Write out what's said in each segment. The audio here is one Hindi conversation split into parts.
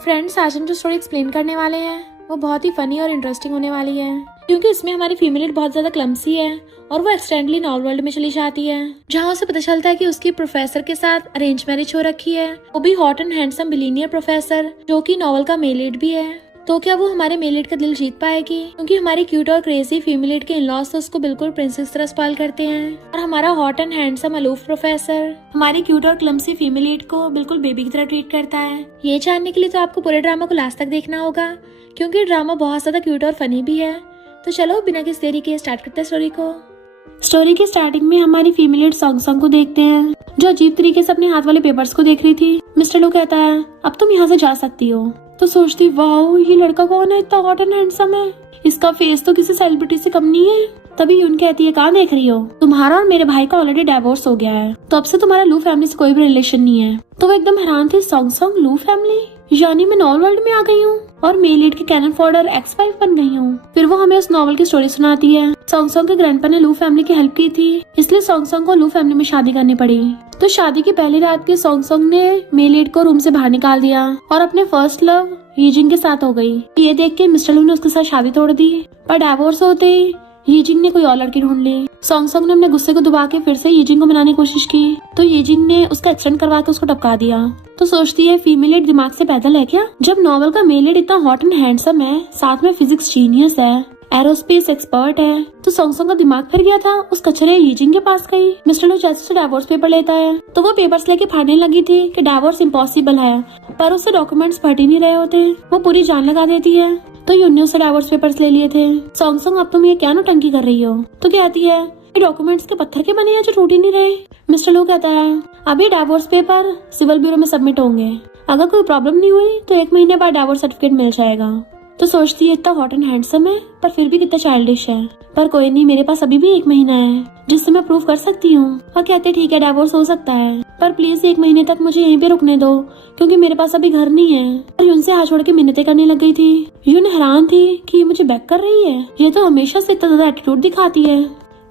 फ्रेंड्स, आज हम जो स्टोरी एक्सप्लेन करने वाले हैं वो बहुत ही फनी और इंटरेस्टिंग होने वाली है, क्योंकि इसमें हमारी फीमेल लीड बहुत ज्यादा क्लमसी है और वो एक्सीडेंटली नॉर्मल वर्ल्ड में चली जाती है, जहाँ उसे पता चलता है कि उसकी प्रोफेसर के साथ अरेंज मैरिज हो रखी है, वो भी hot and handsome billionaire professor जो कि नॉवल का मेल लीड भी है। तो क्या वो हमारे मेल लीड का दिल जीत पाएगी? क्योंकि हमारी क्यूट और क्रेजी फीमेल लीड के इन-लॉज तो उसको बिल्कुल प्रिंसेस तरह स्पॉइल करते हैं, और हमारा hot and handsome aloof professor हमारी क्यूट और क्लमसी फीमेल लीड को बिल्कुल बेबी की तरह ट्रीट करता है। ये जानने के लिए तो आपको पूरे ड्रामा को लास्ट तक देखना होगा, क्योंकि ड्रामा बहुत ज्यादा क्यूट और फनी भी है। तो चलो बिना किसी देरी के स्टार्ट करते हैं स्टोरी को। स्टोरी के स्टार्टिंग में हमारी फीमेल लीड सॉन्ग को देखते हैं, जो अजीब तरीके से अपने हाथ वाले पेपर्स को देख रही थी। मिस्टर लो कहता है, अब तुम यहाँ से जा सकती हो। तो सोचती, वाओ ये लड़का कौन है, इतना हॉट एंड हैंडसम है, इसका फेस तो किसी सेलिब्रिटी से कम नहीं है। तभी यून कहती है, कहाँ देख रही हो, तुम्हारा और मेरे भाई का ऑलरेडी डिवोर्स हो गया है, तो अब से तुम्हारा लू फैमिली से कोई भी रिलेशन नहीं है। तो वो एकदम हैरान थे, सॉन्ग लू फैमिली, यानी मैं नॉवल वर्ल्ड में आ गई हूँ और मेल लीड के कैनन फॉर्डर एक्स वाइफ बन गई हूँ। फिर वो हमें उस नॉवल की स्टोरी सुनाती है। सॉन्ग के ग्रैंडपा ने लू फैमिली की हेल्प की थी, इसलिए सॉन्ग को लू फैमिली में शादी करनी पड़ी। तो शादी की पहली रात के सॉन्ग ने मेल लीड को रूम से बाहर निकाल दिया और अपने फर्स्ट लव यीजिंग के साथ हो गई। ये देख के मिस्टर लू ने उसके साथ शादी तोड़ दी, पर डिवोर्स होते ही यीजिंग ने कोई और लड़की ढूंढ ली। सॉन्ग ने अपने गुस्से को दबा के फिर से यीजिंग को मनाने की कोशिश की, तो यीजिंग ने उसका एक्सीडेंट करवा के उसको टपका दिया। तो सोचती है, फीमेल लीड दिमाग से पैदल है क्या? जब नॉवल का मेल लीड इतना हॉट एंड हैंडसम है, साथ में फिजिक्स जीनियस है, एरोस्पेस एक्सपर्ट है, तो सॉन्ग का दिमाग फिर गया था। उस कचरे यीजिंग के पास गई। मिस्टर लो जैसे से डिवोर्स पेपर लेता है, तो वो पेपर्स लेके फाड़ने लगी थी कि डिवोर्स इम्पॉसिबल है, पर उससे डॉक्यूमेंट्स भट ही नहीं रहे होते। वो पूरी जान लगा देती है। तो यून ने उससे डिवोर्स पेपर्स ले लिए थे। सॉन्ग अब तुम ये क्या नौटंकी कर रही हो? तो कहती है, ये डॉक्यूमेंट्स के पत्थर के बने हैं जो टूट ही नहीं रहे। मिस्टर लो कहता है, अभी डिवोर्स पेपर सिविल ब्यूरो में सबमिट होंगे, अगर कोई प्रॉब्लम नहीं हुई तो 1 महीने बाद डिवोर्स सर्टिफिकेट मिल जाएगा। तो सोचती है, इतना हॉट एंड हैंडसम है पर फिर भी कितना चाइल्डिश है, पर कोई नहीं, मेरे पास अभी भी 1 महीना है जिससे मैं प्रूव कर सकती हूँ। और कहते, ठीक है डिवोर्स हो सकता है, पर प्लीज 1 महीने तक मुझे यहीं पे रुकने दो, क्योंकि मेरे पास अभी घर नहीं है। और यून से हाथ छोड़ के मिन्नतें करने लग गई थी। यून हैरान थी कि ये मुझे बैक कर रही है, ये तो हमेशा से इतना ज्यादा एटीट्यूड दिखाती है।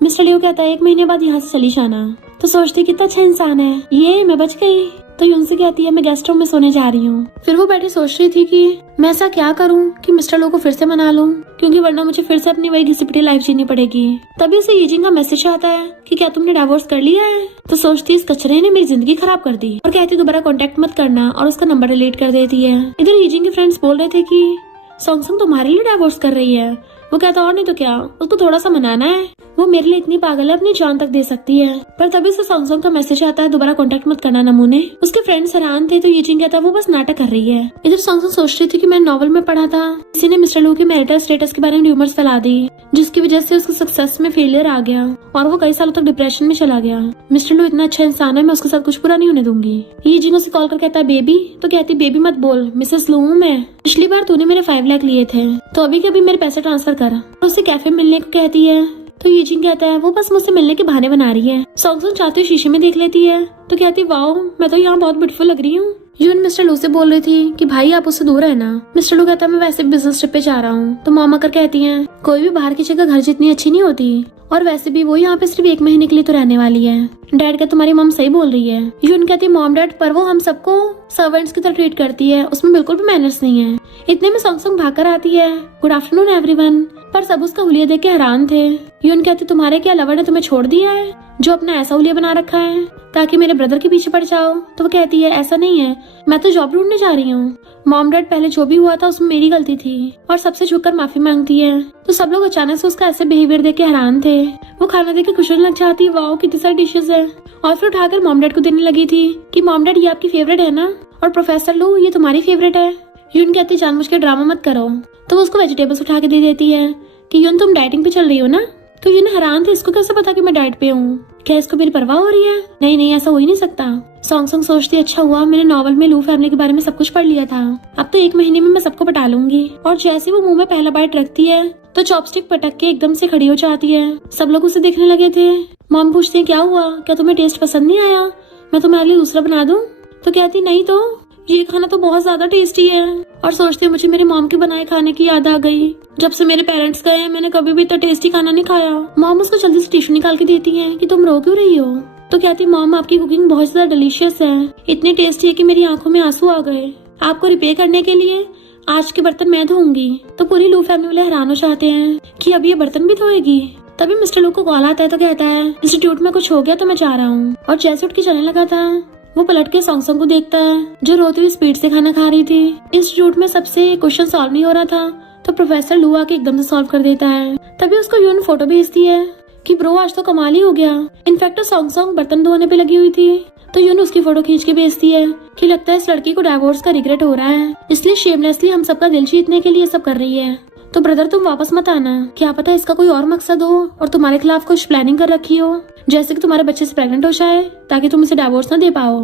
मिस्टर लियो कहता है, 1 महीने बाद यहाँ से चली जाना। तो सोचती कितना अच्छा इंसान है ये, मैं बच गई। तो यून से कहती है, मैं गेस्ट रूम में सोने जा रही हूँ। फिर वो बैठी सोच रही थी कि मैं ऐसा क्या करूँ कि मिस्टर लो को फिर से मना लूं, क्योंकि वरना मुझे फिर से अपनी वही घिसी-पिटी लाइफ जीनी पड़ेगी। तभी उसे यीजिंग का मैसेज आता है कि क्या तुमने डिवोर्स कर लिया है? तो सोचती इस कचरे ने मेरी जिंदगी खराब कर दी, और कहती दोबारा कांटेक्ट मत करना, और उसका नंबर डिलीट कर देती है। इधर यीजिंग के फ्रेंड्स बोल रहे थे कि सॉन्ग तुम्हारे लिए डिवोर्स कर रही है। वो कहता, और नहीं तो क्या, उसको थोड़ा सा मनाना है, वो मेरे लिए इतनी पागल है, अपनी जान तक दे सकती है। पर तभी उसे सॉन्ग का मैसेज आता है, दोबारा कांटेक्ट मत करना नमूने। उसके फ्रेंड्स हैरान थे, तो यीजिंग कहता वो बस नाटक कर रही है। इधर सॉन्ग सोच रही थी कि मैं नॉवल में पढ़ा था, किसी ने मिस्टर लो के मैरिटल स्टेटस के बारे में र्यूमर्स फैला दी, जिसकी वजह से उसके सक्सेस में फेलियर आ गया और वो कई सालों तक डिप्रेशन में चला गया। मिस्टर लो इतना अच्छा इंसान है, मैं उसके साथ कुछ बुरा नहीं होने दूंगी। यीजिंग उसे कॉल कर कहता है, बेबी। तो कहती, बेबी मत बोल, मिसेस लो हूँ मैं, पिछली बार तूने मेरे 5 लाख लिए थे, तो अभी के अभी मेरे पैसे ट्रांसफर कर। उसे कैफे मिलने को कहती है, तो यीजिंग कहता है, वो बस मुझसे मिलने के बहाने बना रही है। सॉन्ग चाहते हुए शीशे में देख लेती है, तो कहती, वाओ मैं तो यहाँ बहुत ब्यूटीफुल लग रही हूँ। यून मिस्टर लो से बोल रही थी कि भाई आप उससे दूर रहना। मिस्टर लो कहता है, मैं वैसे भी बिजनेस ट्रिप पे जा रहा हूँ। तो मॉम आकर कहती हैं, कोई भी बाहर की जगह घर जितनी अच्छी नहीं होती, और वैसे भी वो यहाँ पे सिर्फ 1 महीने के लिए तो रहने वाली है। डैड कहते, तुम्हारी मॉम सही बोल रही है। यून कहती, मॉम डैड, पर वो हम सबको सर्वेंट्स की तरह ट्रीट करती है, उसमें बिल्कुल भी मैनर्स नहीं है। इतने में सॉन्ग भाग कर आती है, गुड आफ्टरनून एवरीवन। पर सब उसका हुलिया देख के हैरान थे। यून कहती, तुम्हारे क्या लवर ने तुम्हें छोड़ दिया है, जो अपना ऐसा हुलिया बना रखा है ताकि मेरे ब्रदर के पीछे पड़ जाओ? तो वो कहती है, ऐसा नहीं है, मैं तो जॉब ढूंढने जा रही हूँ। मॉम डैड, पहले जो भी हुआ था उसमें मेरी गलती थी, और सबसे झुककर माफी मांगती है। तो सब लोग अचानक से उसका ऐसे बिहेवियर देख के हैरान थे। वो खाना देख के खुश होने लग जाती है, वाओ कितनी सारी डिशेज है, और फिर उठाकर मॉम डैड को देने लगी थी कि मॉम डैड ये आपकी फेवरेट है ना, और प्रोफेसर लो ये तुम्हारी फेवरेट है। यून कहती, जानबूझ के ड्रामा मत करो। तो वो उसको वेजिटेबल्स उठा के दे देती है कि यून तुम डाइटिंग पे चल रही हो ना। तो यून हैरान थे, इसको कैसे पता कि मैं डाइट पे हूँ, क्या इसको मेरी परवाह हो रही है? नहीं नहीं, ऐसा हो ही नहीं सकता। सॉन्ग सोचती, अच्छा हुआ मैंने नॉवल में लू फैमिली के बारे में सब कुछ पढ़ लिया था, अब तो 1 महीने में मैं सबको पटा लूंगी। और जैसे वो मुंह में पहला बाइट रखती है, तो चॉपस्टिक पटक के एकदम से खड़ी हो जाती है। सब लोग उसे देखने लगे थे। मॉम पूछती है, क्या हुआ, क्या तुम्हें टेस्ट पसंद नहीं आया, मैं तुम्हारे लिए दूसरा बना दूं? तो कहती, नहीं तो ये खाना तो बहुत ज्यादा टेस्टी है। और सोचती है, मुझे मेरी मॉम के बनाए खाने की याद आ गई, जब से मेरे पेरेंट्स गए मैंने कभी भी इतना टेस्टी खाना नहीं खाया। मॉम उसको जल्दी से टिश्यू निकाल के देती है कि तुम रो क्यों रही हो? तो कहती, मॉम आपकी कुकिंग बहुत ज्यादा डिलीशियस है, इतनी टेस्टी है कि मेरी आंखों में आंसू आ गए। आपको रिपेयर करने के लिए आज के बर्तन मैं धोऊंगी। तो पूरी लू फैमिली वाले हैरान हो जाते हैं कि अब ये बर्तन भी धोएगी। तभी मिस्टर लू को कॉल आता है तो कहता है इंस्टीट्यूट में कुछ हो गया तो मैं जा रहा हूँ। और जैसे उठ के चलने लगा था वो पलट के सॉन्ग को देखता है जो रोती हुई स्पीड से खाना खा रही थी। इंस्टीट्यूट में सबसे क्वेश्चन सॉल्व नहीं हो रहा था तो प्रोफेसर लू आके एकदम से सॉल्व कर देता है। तभी उसको यून फोटो भेजती है कि ब्रो आज तो कमाल ही हो गया। इनफैक्ट सॉन्ग बर्तन धोने पे लगी हुई थी तो यून उसकी फोटो खींच के भेजती है कि लगता है इस लड़की को डाइवोर्स का रिग्रेट हो रहा है, इसलिए शेमलेसली हम सबका दिल जीतने के लिए सब कर रही है। तो ब्रदर तुम वापस मत आना, क्या पता इसका कोई और मकसद हो और तुम्हारे खिलाफ कुछ प्लानिंग कर रखी हो, जैसे कि तुम्हारे बच्चे से प्रेग्नेंट हो जाए ताकि तुम इसे डाइवोर्स न दे पाओ।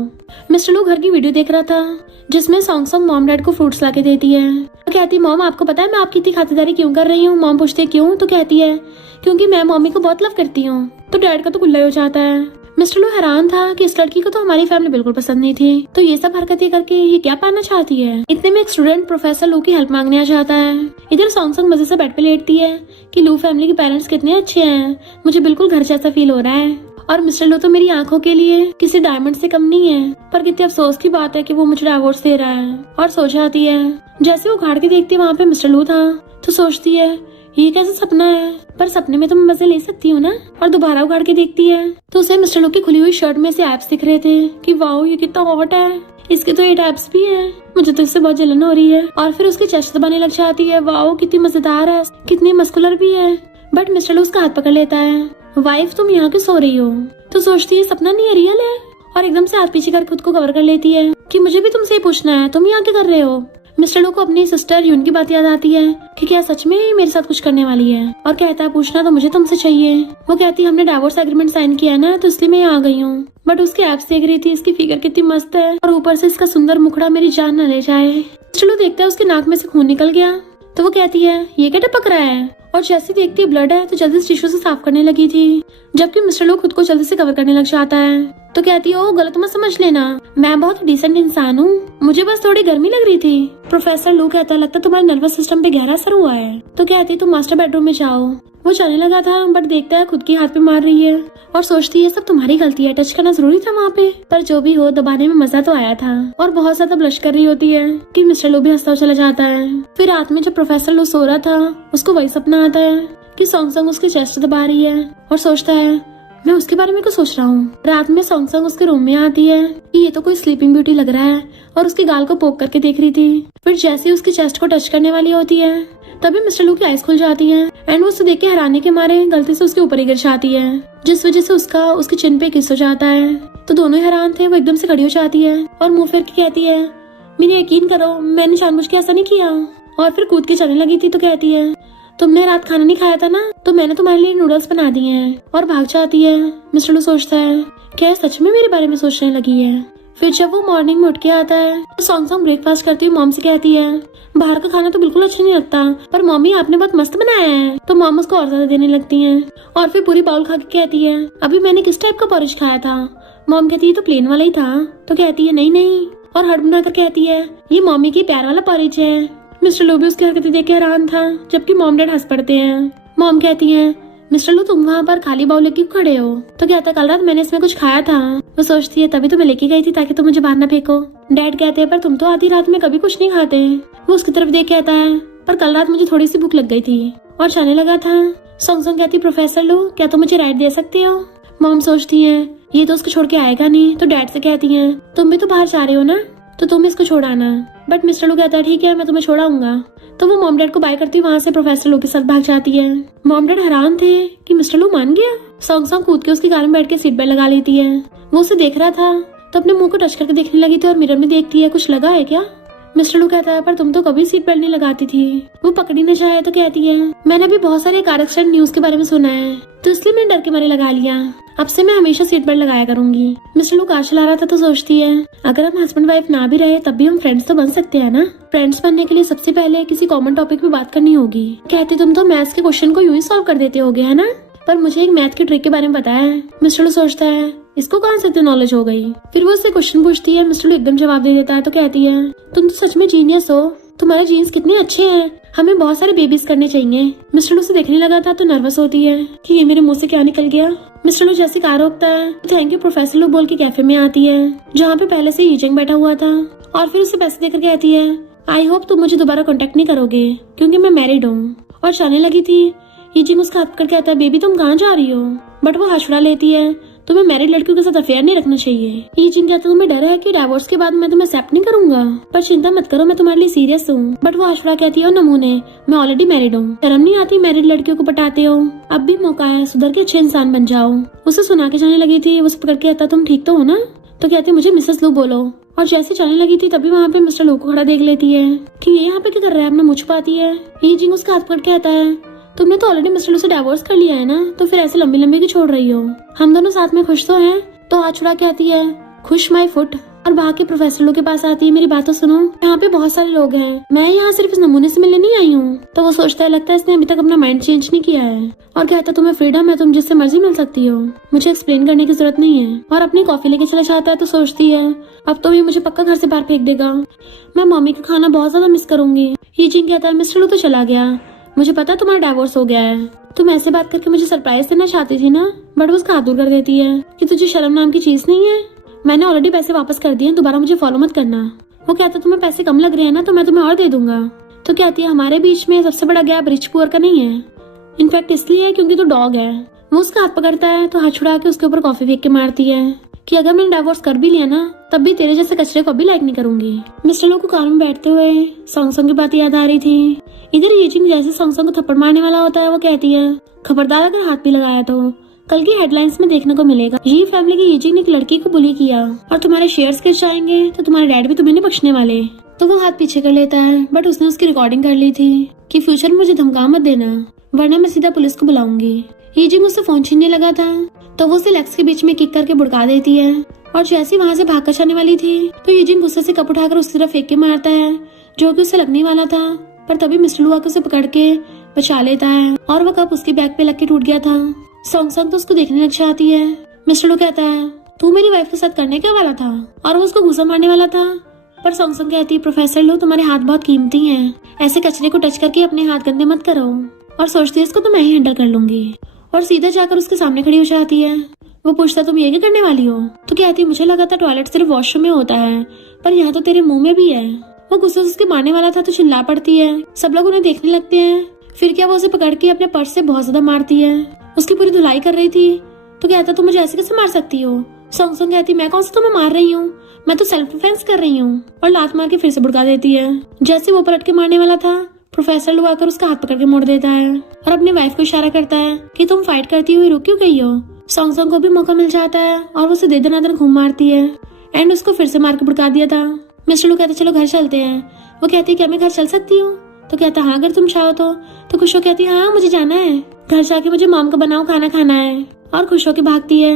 मिस्टर लू घर की वीडियो देख रहा था जिसमें सॉन्ग मॉम डैड को फ्रूट्स लाके देती है। तो कहती मॉम आपको पता है मैं आपकी इतनी खातिरदारी क्यों कर रही हूँ। मॉम पूछते क्यों, तो कहती है क्योंकि मैं मम्मी को बहुत लव करती हूँ। तो डैड का तो गुल्ला हो जाता है। मिस्टर लू हैरान था कि इस लड़की को तो हमारी फैमिली बिल्कुल पसंद नहीं थी, तो ये सब हरकतें करके ये क्या पाना चाहती है। इतने में एक स्टूडेंट प्रोफेसर लू की हेल्प मांगने आ जाता है। इधर सॉन्ग मजे से बेड पे लेटती है कि लू फैमिली के पेरेंट्स कितने अच्छे हैं, मुझे बिल्कुल घर जैसा फील हो रहा है और मिस्टर लू तो मेरी आंखों के लिए किसी डायमंड से कम नहीं है। पर कितने अफसोस की बात है कि वो मुझे डाइवोर्स दे रहा है। और सो जाती है। जैसे वो उखाड़ के देखती है वहाँ पे मिस्टर लू था तो सोचती है ये कैसा सपना है, पर सपने में तो मैं मजे ले सकती हूँ ना। और दोबारा उखाड़ के देखती है तो उसे मिस्टर लू की खुली हुई शर्ट में से एब्स दिख रहे थे कि वाओ ये कितना हॉट है, इसके तो 8 एब्स भी हैं, मुझे तो इससे बहुत जलन हो रही है। और फिर उसकी चेस्ट दबाने लग जाती है, वाओ कितनी मजेदार है, कितनी मस्कुलर भी है। बट मिस्टर लू उसका हाथ पकड़ लेता है, वाइफ तुम यहाँ क्यों सो रही हो। तो सोचती है सपना नहीं है रियल है, और एकदम से हाथ पीछे कर खुद को कवर कर लेती है कि मुझे भी तुमसे ही पूछना है, तुम यहाँ क्या कर रहे हो। मिस्टर लू को अपनी सिस्टर यून की बात याद आती है कि क्या सच में मेरे साथ कुछ करने वाली है, और कहता है पूछना तो मुझे तुमसे चाहिए। वो कहती है हमने डाइवोर्स एग्रीमेंट साइन किया ना तो इसलिए मैं यहाँ आ गई हूँ। बट उसके एप्स देख रही थी, इसकी फिगर कितनी मस्त है और ऊपर से इसका सुंदर मुखड़ा मेरी जान न ले जाए। मिस्टर लू देखता है उसके नाक में से खून निकल गया तो वो कहती है ये क्या टपक रहा है, और जैसे देखती है ब्लड है तो जल्दी से टिश्यू से साफ करने लगी थी, जबकि मिस्टर लू खुद को जल्दी से कवर करने लग जाता है। तो कहती है ओ गलत मत समझ लेना, मैं बहुत डिसेंट इंसान हूँ, मुझे बस थोड़ी गर्मी लग रही थी। प्रोफेसर लू कहता लगता तुम्हारे नर्वस सिस्टम पे गहरा असर हुआ है। तो कहती तुम मास्टर बेडरूम में जाओ। वो जाने लगा था बट देखता है खुद की हाथ पे मार रही है और सोचती है सब तुम्हारी गलती है, टच करना जरूरी था वहाँ पे। पर जो भी हो दबाने में मजा तो आया था। और बहुत ज्यादा ब्लश कर रही होती है कि मिस्टर लू भी हंसता चला जाता है। फिर रात में जब प्रोफेसर लू सो रहा था उसको वही सपना आता है कि सॉन्ग उसकी चेस्ट दबा रही है और सोचता है मैं उसके बारे में कुछ सोच रहा हूँ। रात में सॉन्ग उसके रूम में आती है कि ये तो कोई स्लीपिंग ब्यूटी लग रहा है और उसके गाल को पोक करके देख रही थी। फिर जैसे ही उसकी चेस्ट को टच करने वाली होती है तभी मिस्टर लू की आइज खुल जाती है एंड वो उसे देख के हैरानी के मारे गलती से उसके ऊपर ही गिर जाती है, जिस वजह से उसका उसके चिन पे किस हो जाता है। तो दोनों हैरान थे। वो एकदम से खड़ी हो जाती है और मुंह फेर के कहती है मेरे यकीन करो मैंने जानबूझ के ऐसा नहीं किया। और फिर कूद के चलने लगी थी तो कहती है तुमने रात खाना नहीं खाया था ना तो मैंने तुम्हारे लिए नूडल्स बना दिए हैं, और भाग जाती है। मिस्टर लू सोचता है क्या सच में मेरे बारे में सोचने लगी है। फिर जब वो मॉर्निंग में उठ के आता है तो सॉन्ग ब्रेकफास्ट करती हुई मॉम से कहती है बाहर का खाना तो बिल्कुल अच्छा नहीं लगता पर मम्मी आपने बहुत मस्त बनाया है। तो मॉम उसको और ज्यादा देने लगती है और फिर पूरी बाउल खा के कहती है अभी मैंने किस टाइप का पॉरिज खाया था। मॉम कहती है तो प्लेन वाला ही था। तो कहती है नहीं, और हट बनाकर कहती है ये मम्मी की प्यार वाला पॉरिज है। मिस्टर लू भी उसकी हरकतें देख के हैरान था, जबकि मॉम डैड हंस पड़ते हैं। मॉम कहती है मिस्टर लू तुम वहाँ पर खाली बाउल लेके खड़े हो। तो कहता कल रात मैंने इसमें कुछ खाया था। वो सोचती है तभी तो मैं लेके गई थी ताकि तुम मुझे बाहर न फेंको। डैड कहते हैं पर तुम तो आधी रात में कभी कुछ नहीं खाते। वो उसकी तरफ देख कहता है पर कल रात मुझे थोड़ी सी भूख लग गई थी और जाने लगा था। सॉन्ग कहती प्रोफेसर लू क्या तुम मुझे राइड दे सकते हो। मॉम सोचती है ये तो उसको छोड़ के आएगा नहीं। तो डैड से कहती है तुम भी तो बाहर जा रहे हो ना तो तुम इसको छोड़ाना। बट मिस्टर लू कहता है ठीक है मैं तुम्हें छोड़ाऊंगा। तो वो मॉम डैड को बाय करती वहाँ से प्रोफेसर लू के साथ भाग जाती है। मॉम डैड हैरान थे कि मिस्टर लू मान गया। सॉन्ग कूद के उसकी कार में बैठ के सीट बेल्ट लगा लेती है। वो उसे देख रहा था तो अपने मुंह को टच करके देखने लगी थी और मिरर में देखती है कुछ लगा है क्या। मिस्टर लू कहता है पर तुम तो कभी सीट बेल्ट नहीं लगाती थी। वो पकड़ी न जाए तो कहती है मैंने अभी बहुत सारे कार एक्सीडेंट न्यूज के बारे में सुना है तो इसलिए मैंने डर के मारे लगा लिया, अब से मैं हमेशा सीट बेल्ट लगाया करूंगी। मिस्टर लू कार चला रहा था तो सोचती है अगर हम हस्बैंड वाइफ ना भी रहे तब भी हम फ्रेंड्स तो बन सकते हैं ना। फ्रेंड्स बनने के लिए सबसे पहले किसी कॉमन टॉपिक पे बात करनी होगी। कहते तुम तो मैथ्स के क्वेश्चन को यूं ही सॉल्व कर देते होगे है ना, पर मुझे एक मैथ की ट्रिक के बारे में पता है। मिस्टर लू सोचता है इसको कहाँ से इतनी नॉलेज हो गई। फिर वो उससे क्वेश्चन पूछती है। मिस्टर लू एकदम जवाब दे देता है तो कहती है तुम तो सच में जीनियस हो, तुम्हारे जीन्स कितने अच्छे हैं, हमें बहुत सारे बेबीज करने चाहिए। मिस्टर लू से देखने लगा था तो नर्वस होती है कि ये मेरे मुंह से क्या निकल गया। मिस्टर लू जैसी कार रोकता है तो थैंक यू प्रोफेसर लू बोल के कैफे में आती है जहाँ पे पहले से यीजिंग बैठा हुआ था और फिर उसे पैसे देकर कहती है आई होप तुम मुझे दोबारा कांटेक्ट नहीं करोगे क्योंकि मैं मैरिड हूँ। और जाने लगी थी यीजिंग उसका हाथ पकड़ कहता है बेबी तुम कहाँ जा रही हो, बट वो हंसड़ा लेती है तुम्हें मैरिड लड़कियों के साथ अफेयर नहीं रखना चाहिए। यीजिंग कहता तुम्हें डर है कि डिवोर्स के बाद मैं तुम्हें एक्सेप्ट नहीं करूंगा, पर चिंता मत करो मैं तुम्हारे लिए सीरियस हूँ। बट वो हंसड़ा कहती है नमूने मैं ऑलरेडी मैरिड हूँ, शर्म नहीं आती मैरिड लड़कियों को पटाते हो, अब भी मौका है सुधर के अच्छे इंसान बन जाओ। उसे सुना के जाने लगी थी, उसे पकड़ के कहता तुम ठीक तो हो ना, तो कहती मुझे मिसेस लू बोलो। और जैसे जाने लगी थी तभी वहाँ पे मिस्टर लू को खड़ा देख लेती है कि ये यहाँ पे क्या कर रहा है, अपना मुझ पाती है। यीजिंग उसका हाथ पकड़ के कहता है तुमने तो ऑलरेडी मिस्टर लू से डिवोर्स कर लिया है ना, तो फिर ऐसे लंबी लंबी की छोड़ रही हो, हम दोनों साथ में खुश तो हैं। तो हाथ छुड़ा कहती है खुश माई फुट, और भाग के प्रोफेसर लू के पास आती है मेरी बात तो सुनो, यहाँ पे बहुत सारे लोग हैं, मैं यहाँ सिर्फ इस नमूने से मिलने नहीं आई हूँ। तो वो सोचता है लगता है इसने अभी तक अपना माइंड चेंज नहीं किया है और कहता तुम्हें फ्रीडम है, तुम जिससे मर्जी मिल सकती हो, मुझे एक्सप्लेन करने की जरूरत नहीं है। और अपनी कॉफी लेके चला जाता है तो सोचती है अब तो ये मुझे पक्का घर से बाहर फेंक देगा, मैं मम्मी का खाना बहुत ज्यादा मिस करूंगी। यीजिंग कहता है मिस्टर लू तो चला गया, मुझे पता है तुम्हारा डिवोर्स हो गया है, तुम ऐसे बात करके मुझे सरप्राइज देना चाहती थी ना। बट वो उसका हाथ दूर कर देती है कि तुझे शर्म नाम की चीज नहीं है, मैंने ऑलरेडी पैसे वापस कर दिए, दोबारा मुझे फॉलो मत करना। वो कहता तुम्हें पैसे कम लग रहे हैं ना तो मैं तुम्हें और दे दूंगा। तो कहती है हमारे बीच में सबसे बड़ा गैप रिच पुअर का नहीं है, इनफैक्ट इसलिए है क्योंकि तू डॉग है। वो उसका हाथ पकड़ता है तो हाथ छुड़ा के उसके ऊपर कॉफी फेंक के मारती है कि अगर मैंने डिवोर्स कर भी लिया ना तब भी तेरे जैसे कचरे को भी लाइक नहीं करूंगी। मिस्टर लू को कार में बैठते हुए सॉन्ग की बात याद आ रही थी। इधर यीजिंग जैसे सॉन्ग को थप्पड़ मारने वाला होता है वो कहती है खबरदार अगर हाथ भी लगाया तो कल की हेडलाइंस में देखने को मिलेगा, ये फैमिली की यीजिंग ने एक लड़की को बुली किया और तुम्हारे शेयर्स गिर जाएंगे तो तुम्हारे डैड भी तुम्हें नहीं बख्शने वाले। तो वो हाथ पीछे कर लेता है बट उसने उसकी रिकॉर्डिंग कर ली थी कि फ्यूचर में मुझे धमका मत देना वरना मैं सीधा पुलिस को बुलाऊंगी। यीजिंग उससे फोन छीनने लगा था तो वो उसे लेग्स के बीच में किक करके भुड़का देती है और जैसे वहाँ से भाग कर जाने वाली थी तो यीजिंग गुस्से से कप उठाकर उसकी तरफ फेंक के मारता है जो कि उसे लगने वाला था, पर तभी मिस्टर लू आकर उसे पकड़ के बचा लेता है और वो कप उसके बैग पे लग के टूट गया था। सॉन्ग तो उसको देखने लग जाती है। मिस्टर लू कहता है तू मेरी वाइफ के साथ करने क्या वाला था, और वो उसको गुस्सा मारने वाला था, पर सॉन्ग कहती है प्रोफेसर लू तुम्हारे हाथ बहुत कीमती हैं, ऐसे कचरे को टच करके अपने हाथ गंदे मत करो, और सोचती है इसको तो मैं ही हैंडल कर लूंगी। और सीधा जाकर उसके सामने खड़ी हो जाती है। वो पूछता तुम ये क्या करने वाली हो, तो कहती है मुझे लगा था टॉयलेट सिर्फ वॉशरूम में होता है पर यहाँ तो तेरे मुंह में भी है। वो गुस्से से उसके मारने वाला था तो चिल्ला पड़ती है, सब लोग उन्हें देखने लगते हैं। फिर क्या वो उसे पकड़ के अपने पर्स से बहुत ज्यादा मारती है, उसकी पूरी धुलाई कर रही थी। तो कहता तुम मुझे ऐसे कैसे मार सकती हो। सॉन्ग कहती मैं कौन सा तुम्हें मार रही हूँ, मैं तो सेल्फ डिफेंस कर रही हूँ, और लात मार के फिर से भुड़का देती है। जैसे वो पलट के मारने वाला था प्रोफेसर लू आकर उसका हाथ पकड़ के मोड़ देता है और अपनी वाइफ को इशारा करता है कि तुम फाइट करती हुई रुक क्यों गई हो। सॉन्ग को भी मौका मिल जाता है और वो उसे दे दनादन घूम मारती है एंड उसको फिर से मार के भुड़का दिया था। मिस्टर लू कहते चलो घर चलते हैं। वो कहती है क्या मैं घर चल सकती हूँ, तो कहता हाँ अगर तुम चाहो तो खुश हो कहती है हाँ मुझे जाना है, घर जाके मुझे मॉम का बनाओ खाना खाना है, और खुश होके भागती है।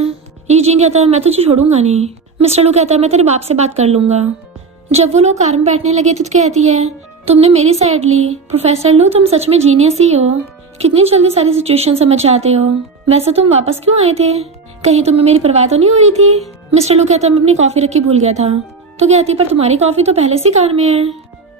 यीजिंग कहता है मैं तुझे छोड़ूंगा नहीं। मिस्टर लू कहता है मैं तेरे बाप से बात कर लूंगा। जब वो लोग कार में बैठने लगे तो कहती है तुमने मेरी साइड ली, प्रोफेसर लू तुम सच में जीनियस ही हो, कितनी जल्दी सारी सिचुएशन समझ जाते हो। वैसे तुम वापस क्यों आए थे, कहीं तुम्हें मेरी परवाह तो नहीं हो रही थी। मिस्टर लू कहता मैं अपनी कॉफी रखी भूल गया था। तो कहती पर तुम्हारी कॉफी तो पहले से कार में है।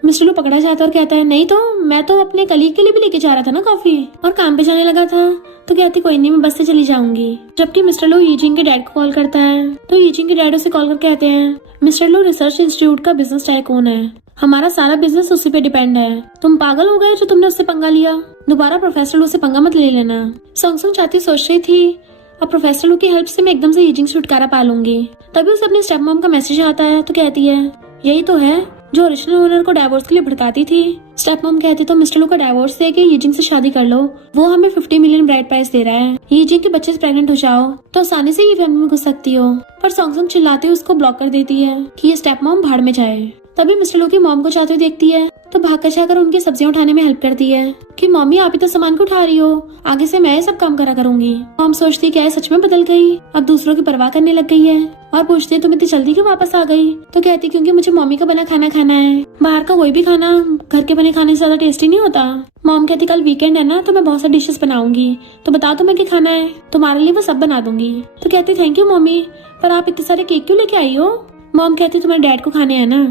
मिस्टर लू पकड़ा जाता और कहता है नहीं तो मैं तो अपने कलीग के लिए भी लेके जा रहा था ना कॉफी, और काम पे जाने लगा था। तो कहती कोई नहीं मैं बस से चली जाऊंगी। जबकि मिस्टर लू यीजिंग के डैड को कॉल करता है तो यीजिंग के डैड उसे कॉल करके कहते हैं मिस्टर लू रिसर्च इंस्टीट्यूट का बिजनेस टाइकून है, हमारा सारा बिजनेस उसी पे डिपेंड है, तुम पागल हो गए जो तुमने उससे पंगा लिया, दोबारा प्रोफेसर लू से पंगा मत ले लेना। सॉन्ग चाहती सोच रही थी और प्रोफेसर लू की हेल्प से मैं एकदम से यीजिंग से छुटकारा पा लूंगी। तभी उसे अपने स्टेप मॉम का मैसेज आता है तो कहती है यही तो है जो ओरिजिनल ओनर को डिवोर्स के लिए भड़काती थी। स्टेप मॉम कहती तो मिस्टर लू का डिवोर्स दे के यीजिंग से शादी कर लो, वो हमें 50 मिलियन ब्राइड प्राइस दे रहा है, यीजिंग के बच्चे से प्रेग्नेंट हो जाओ तो आसानी से ये फैमिली में घुस सकती हो। पर सॉन्ग चिल्लाते हुए उसको ब्लॉक कर देती है कि ये स्टेप मॉम भाड़ में जाए। तभी मिस्टर लू की मॉम को जाते हुए देखती है तो भाग कर जाकर उनकी सब्जियां उठाने में हेल्प करती है कि मम्मी आप ही तो सामान को उठा रही हो, आगे से मैं ये सब काम करा करूंगी। मॉम सोचती क्या है सच में बदल गई, अब दूसरों की परवाह करने लग गई है, और पूछती है तुम इतनी जल्दी क्यों वापस आ गई। तो कहती क्योंकि मुझे मम्मी का बना खाना खाना है, बाहर का कोई भी खाना घर के बने खाने से ज्यादा टेस्टी नहीं होता। मॉम कहती कल वीकेंड है ना तो मैं बहुत सारी डिशेस बनाऊंगी, तो बताओ तुम्हें क्या खाना है, तुम्हारे लिए वो सब बना दूंगी। तो कहती थैंक यू मम्मी, पर आप इतने सारे केक क्यों लेके आई हो। मॉम कहती तुम्हारे डैड को खाने हैं ना।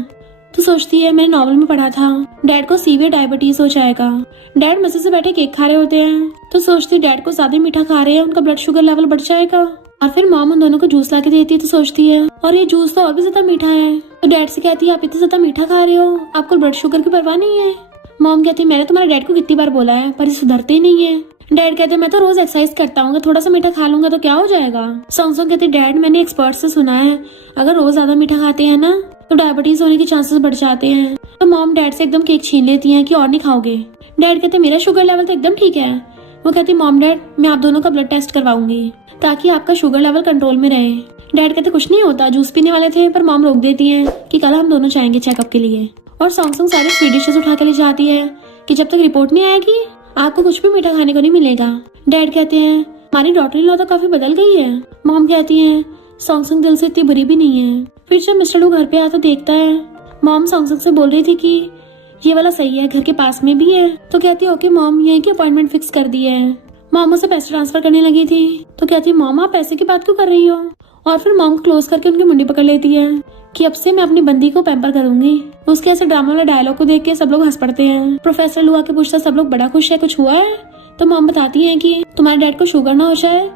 तो सोचती है मैंने नॉवल में पढ़ा था डैड को सीवियर डायबिटीज हो जाएगा। डैड मजे से बैठे केक खा रहे होते हैं तो सोचती डैड को ज्यादा मीठा खा रहे हैं, उनका ब्लड शुगर लेवल बढ़ जाएगा। और फिर मॉम उन दोनों को जूस ला के देती है तो सोचती है और ये जूस तो और भी ज्यादा मीठा है। तो डैड से कहती है आप इतना ज्यादा मीठा खा रहे हो, आपको ब्लड शुगर की परवाह नहीं है। मॉम कहती है मैंने तुम्हारे डैड को कितनी बार बोला है पर ये सुधरते ही नहीं है। डैड कहते हैं मैं तो रोज एक्सरसाइज करता हूँ, थोड़ा सा मीठा खा लूंगा तो क्या हो जाएगा। सॉन्ग कहते डैड मैंने एक्सपर्ट से सुना है अगर रोज ज्यादा मीठा खाते हैं ना तो डायबिटीज होने के चांसेस बढ़ जाते हैं। तो मॉम डैड से एकदम केक छीन लेती है कि और नहीं खाओगे। डैड कहते मेरा शुगर लेवल तो एकदम ठीक है। वो कहती मॉम डैड मैं आप दोनों का ब्लड टेस्ट करवाऊंगी ताकि आपका शुगर लेवल कंट्रोल में रहे। डैड कहते कुछ नहीं होता, जूस पीने वाले थे, पर मॉम रोक देती है कि कल हम दोनों जाएंगे चेकअप के लिए। और सॉन्ग सारी स्वीट डिशेस उठा के ले जाती है कि जब तक रिपोर्ट नहीं आएगी आपको कुछ भी मीठा खाने को नहीं मिलेगा। डैड कहते हैं हमारी डॉटर इन लॉ तो काफी बदल गई है। मॉम कहती है सॉन्ग दिल से इतनी बुरी भी नहीं है। फिर जब मिस्टर लू घर पे आता देखता है मॉम सॉन्ग से बोल रही थी कि ये वाला सही है, घर के पास में भी है। तो कहती है ओके मॉम यही की अपॉइंटमेंट फिक्स कर दी है। मॉम उसे पैसे ट्रांसफर करने लगी थी तो कहती है मॉम आप पैसे की बात क्यों कर रही हो। और फिर मॉम को क्लोज करके उनकी मुंडी पकड़ लेती है कि अब से मैं अपनी बंदी को पैम्पर करूंगी। उसके ऐसे ड्रामा वाले डायलॉग को देख के सब लोग हंस पड़ते हैं। प्रोफेसर लू आके पूछता सब लोग बड़ा खुश है, कुछ हुआ है। तो मॉम बताती है कि तुम्हारे डैड को शुगर ना हो जाए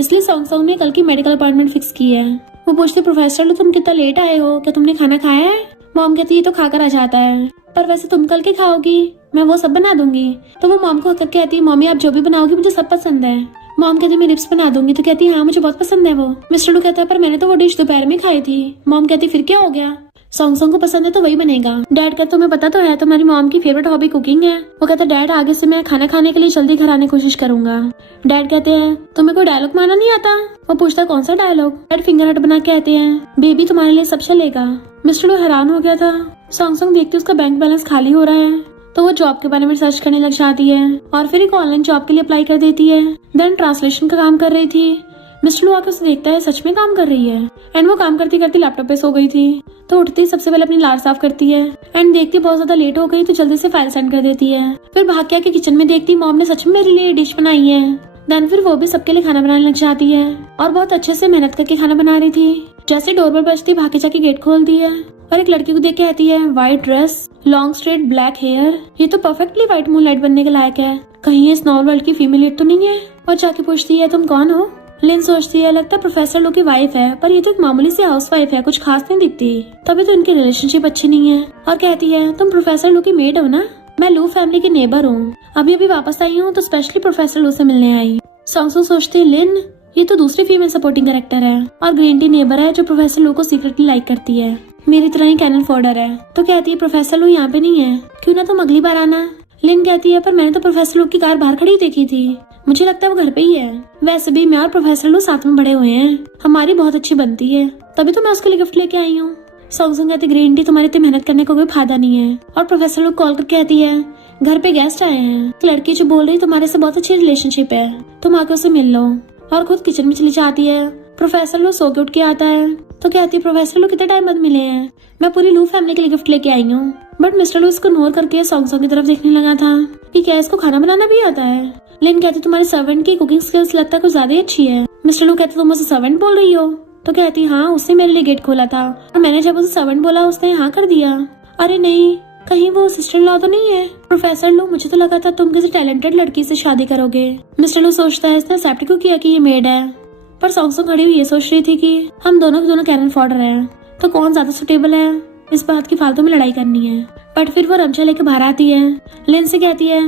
इसलिए सॉन्ग ने कल की मेडिकल अपॉइंटमेंट फिक्स की है। वो पूछते प्रोफेसर लू तुम कितना लेट आए हो, क्या तुमने खाना खाया है। मॉम कहती है तो खाकर आ जाता है, पर वैसे तुम कल के खाओगी, मैं वो सब बना दूंगी। तो वो मॉम को हक करके कहती है मम्मी आप जो भी बनाओगी मुझे सब पसंद है। मॉम कहती है मैं रिप्स बना दूंगी। तो कहती है हाँ मुझे बहुत पसंद है वो। मिस्टर लू कहता है पर मैंने तो वो डिश दोपहर में खाई थी। मॉम कहती फिर क्या हो गया, सॉन्ग को पसंद है तो वही बनेगा। डैड कहते तुम्हें पता तो है तुम्हारी मॉम की फेवरेट हॉबी कुकिंग है। वो कहता डैड आगे से मैं खाना खाने के लिए जल्दी घर आने की कोशिश करूंगा। डैड कहते हैं तुम्हें कोई डायलॉग मारना नहीं आता। वो पूछता कौन सा डायलॉग। डैड फिंगर हट बना के कहते हैं बेबी तुम्हारे लिए सब चलेगा। मिस्टर लू हैरान हो गया था। सॉन्ग देखते उसका बैंक बैलेंस खाली हो रहा है तो वो जॉब के बारे में सर्च करने लग जाती है और फिर एक ऑनलाइन जॉब के लिए अप्लाई कर देती है। देन ट्रांसलेशन का काम कर रही थी। मिस्टर लू आकर उसे देखता है सच में काम कर रही है एंड वो काम करती करती लैपटॉप पे सो गई थी। तो उठती सबसे पहले अपनी लार साफ करती है एंड देखती बहुत ज्यादा लेट हो गई तो जल्दी से फाइल सेंड कर देती है। फिर भाग के आके किचन में देखती मॉम ने सच में मेरे लिए डिश बनाई है। देन फिर वो भी सबके लिए खाना बनाने लग जाती है और बहुत अच्छे से मेहनत करके खाना बना रही थी। जैसे डोरबेल बजती भाग के जाके गेट खोलती है और एक लड़की को देख के कहती है white dress long straight black hair, ये तो परफेक्टली व्हाइट मूनलाइट बनने के लायक है, कहीं इस नॉवल वर्ल्ड की फीमेल लीड तो नहीं है। और जाके पूछती है तुम कौन हो। लिन सोचती है लगता है प्रोफेसर लू की वाइफ है पर ये तो एक मामूली सी हाउस वाइफ है, कुछ खास नहीं दिखती, तभी तो इनकी रिलेशनशिप अच्छी नहीं है। और कहती है तुम प्रोफेसर लू की मेड हो ना, मैं लू फैमिली की नेबर हूँ, अभी वापस आई हूँ तो स्पेशली प्रोफेसर लू से मिलने आई। सॉन्ग सोचती है लिन ये तो दूसरी फीमेल सपोर्टिंग कैरेक्टर है और ग्रीन टी नेबर है जो प्रोफेसर लू को सीक्रेटली लाइक करती है, मेरी तरह ही कैनन फोर्डर है। तो कहती है प्रोफेसर लू यहाँ पे नहीं है, क्यों ना तुम अगली बार आना। लिन कहती है पर मैंने तो प्रोफेसर लू की कार बाहर खड़ी देखी थी, मुझे लगता है वो घर पे ही है। वैसे भी मैं और प्रोफेसर लू साथ में बड़े हुए हैं, हमारी बहुत अच्छी बनती है, तभी तो मैं उसके लिए गिफ्ट लेके आई हूँ। सॉन्ग कहती ग्रीन टी तुम्हारी इतनी मेहनत करने को कोई फायदा नहीं है। और प्रोफेसर लू कॉल करके कहती है घर पे गेस्ट आए हैं, लड़की जो बोल रही तुम्हारे से बहुत अच्छी रिलेशनशिप है, तुम आके उसे मिल लो। और खुद किचन में चली जाती है। प्रोफेसर लू सो के उठ के आता है तो कहती है प्रोफेसर लू कितने टाइम बाद मिले हैं, मैं पूरी लू फैमिली के लिए गिफ्ट लेके आई हूँ। बट मिस्टर लू इसको इग्नोर करके सॉन्ग की तरफ देखने लगा था कि क्या इसको खाना बनाना भी आता है। लिन कहती तुम्हारे सर्वेंट की कुकिंग स्किल्स लगता है कुछ ज्यादा ही अच्छी है। मिस्टर लू कहते तुम उसे सर्वेंट बोल रही हो। तो कहती हाँ उसने मेरे लिए गेट खोला था और मैंने जब उसे सर्वेंट बोला उसने हाँ कर दिया। अरे नहीं कहीं वो सिस्टर इन लॉ तो नहीं है। प्रोफेसर लू मुझे तो लगा था तुम किसी टैलेंटेड लड़की से शादी करोगे। मिस्टर लू सोचता है इसने एक्सेप्ट क्यों किया कि ये मेड है, पर सॉन्ग खड़ी हुई ये सोच रही थी कि हम दोनों के दोनों कैनन फॉर्डर हैं तो कौन ज्यादा सुटेबल है, इस बात की फालतू में लड़ाई करनी है। बट फिर वो रमचा लेके बाहर आती है। लिन से कहती है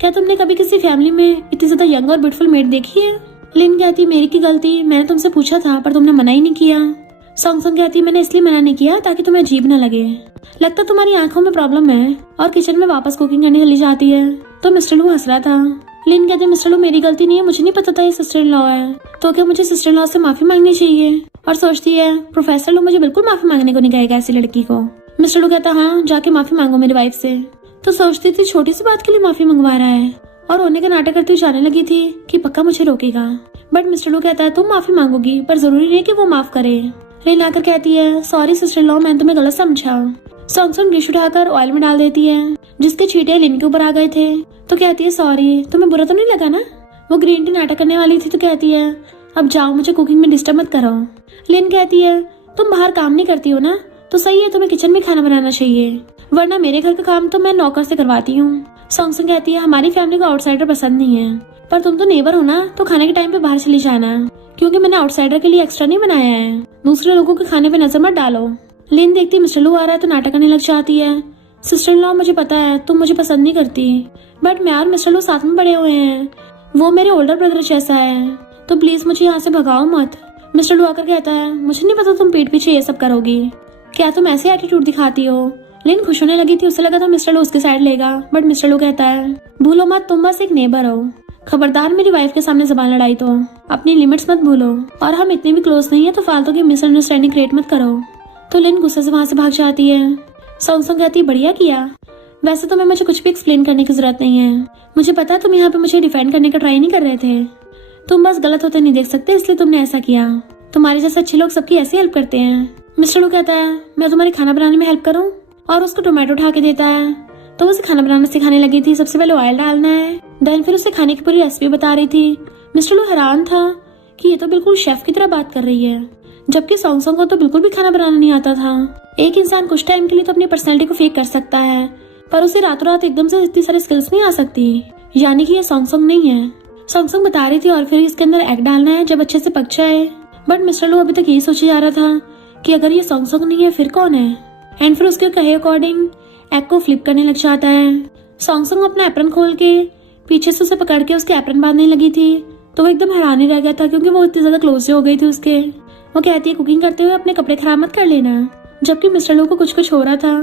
क्या तुमने कभी किसी फैमिली में इतनी ज्यादा यंग और ब्यूटीफुल मेड देखी है। लिन कहती मेरी की गलती, मैंने तुमसे पूछा था पर तुमने मना ही नहीं किया। सॉन्ग कहती मैंने इसलिए मना नहीं किया ताकि तुम्हें अजीब न लगे, लगता तुम्हारी आंखों में प्रॉब्लम है। और किचन में वापस कुकिंग करने चली जाती है तो मिस्टर लू हंस रहा था। लिन कहती मिस्टर लू मेरी गलती नहीं है, मुझे नहीं पता था ये सिस्टर इन लॉ है, तो क्या मुझे सिस्टर इन लॉ से माफी मांगनी चाहिए। और सोचती है प्रोफेसर लू मुझे बिल्कुल माफी मांगने को नहीं कहेगा ऐसी लड़की को। मिस्टर लू कहता हाँ जाके माफी मांगो मेरी वाइफ से। तो सोचती थी छोटी सी बात के लिए माफी मंगवा रहा है और रोने का नाटक करते हुए जाने लगी थी कि पक्का मुझे रोकेगा। बट मिस्टर लू कहता है तुम माफी मांगोगी पर जरूरी नहीं कि वो माफ करे। लिन आकर कहती है सॉरी सिस्टर इन लॉ मैंने तुम्हें गलत समझा। सॉन्ग डिश उठाकर ऑयल में डाल देती है जिसके छींटे लिन के ऊपर आ गए थे। तो कहती है सॉरी तुम्हें बुरा तो नहीं लगा ना। वो ग्रीन टी नाटक करने वाली थी तो कहती है अब जाओ मुझे कुकिंग में डिस्टर्ब मत करो। लिन कहती है तुम बाहर काम नहीं करती हो ना, तो सही है, तुम्हें किचन में खाना बनाना चाहिए, वरना मेरे घर का काम तो मैं नौकर से करवाती हूँ। सॉन्गसंग कहती है हमारी फैमिली को आउटसाइडर पसंद नहीं है, पर तुम तो नेबर हो ना, तो खाने के टाइम पे बाहर चली जाना, क्योंकि मैंने आउटसाइडर के लिए एक्स्ट्रा नहीं बनाया है। दूसरे लोगों के खाने पे नजर मत डालो। लिन देखती मिस्टर लू आ रहा है तो नाटक करने लग जाती है। सिस्टर इन लॉ, मुझे पता है तुम मुझे पसंद नहीं करती, बट मैं और मिस्टर लू साथ में बड़े हुए हैं, वो मेरे ओल्डर ब्रदर जैसा है, तो प्लीज मुझे यहाँ से भगाओ मत। मिस्टर लू आकर कहता है मुझे नहीं पता तुम पीठ पीछे ये सब करोगी, क्या तुम ऐसे एटीट्यूड दिखाती हो। लिन खुश होने लगी थी, उसे लगा था मिस्टर लू उसके साइड लेगा, बट मिस्टर लू कहता है भूलो मत तुम बस एक नेबर हो, खबरदार मेरी वाइफ के सामने जबान लड़ाई तो अपनी लिमिट्स मत भूलो, और हम इतने भी क्लोज नहीं है तो फालतू की मिसअंडरस्टैंडिंग क्रिएट मत करो। तो लिन गुस्से से वहां से भाग जाती है। सॉन्गसंग कहती है बढ़िया किया, वैसे तो मुझे कुछ भी एक्सप्लेन करने की जरूरत नहीं है, मुझे पता है तुम यहाँ पे मुझे डिफेंड करने का ट्राई नहीं कर रहे थे, तुम बस गलत होते नहीं देख सकते इसलिए तुमने ऐसा किया, तुम्हारे जैसे अच्छे लोग सबकी ऐसी हेल्प करते हैं। मिस्टर लू कहता है मैं तुम्हारे खाना बनाने में हेल्प करूँ, और उसको टोमेटो उठा के देता है। तो उसे खाना बनाना सिखाने लगी थी, सबसे पहले ऑयल डालना है, देन फिर उसे खाने की पूरी रेसिपी बता रही थी। मिस्टर लू हैरान था कि ये तो बिल्कुल शेफ की तरह बात कर रही है, जबकि सॉन्गसंग को तो बिल्कुल भी खाना बनाना नहीं आता था। एक इंसान कुछ टाइम के लिए तो अपनी पर्सनैलिटी को फेक कर सकता है, पर उसे रातों रात एकदम से इतनी सारी स्किल्स नहीं आ सकती, यानी कि ये सॉन्गसंग नहीं है। सॉन्गसंग बता रही थी और फिर इसके अंदर एग डालना है जब अच्छे से पक जाए, बट मिस्टर लू अभी तक यही सोचे जा रहा था कि अगर ये सॉन्गसंग नहीं है फिर कौन है, एंड फिर उसके कहे अकॉर्डिंग एग को फ्लिप करने लग जाता है। सॉन्गसंग अपना एप्रन खोल के पीछे से उसे पकड़ के उसके एप्रन बांधने लगी थी, तो वो एकदम हैरान ही रह गया था क्योंकि वो इतनी ज्यादा क्लोज हो गई थी उसके। वो कहती है कुकिंग करते हुए अपने कपड़े खराब मत कर लेना, जबकि मिस्टर लू को कुछ कुछ हो रहा था।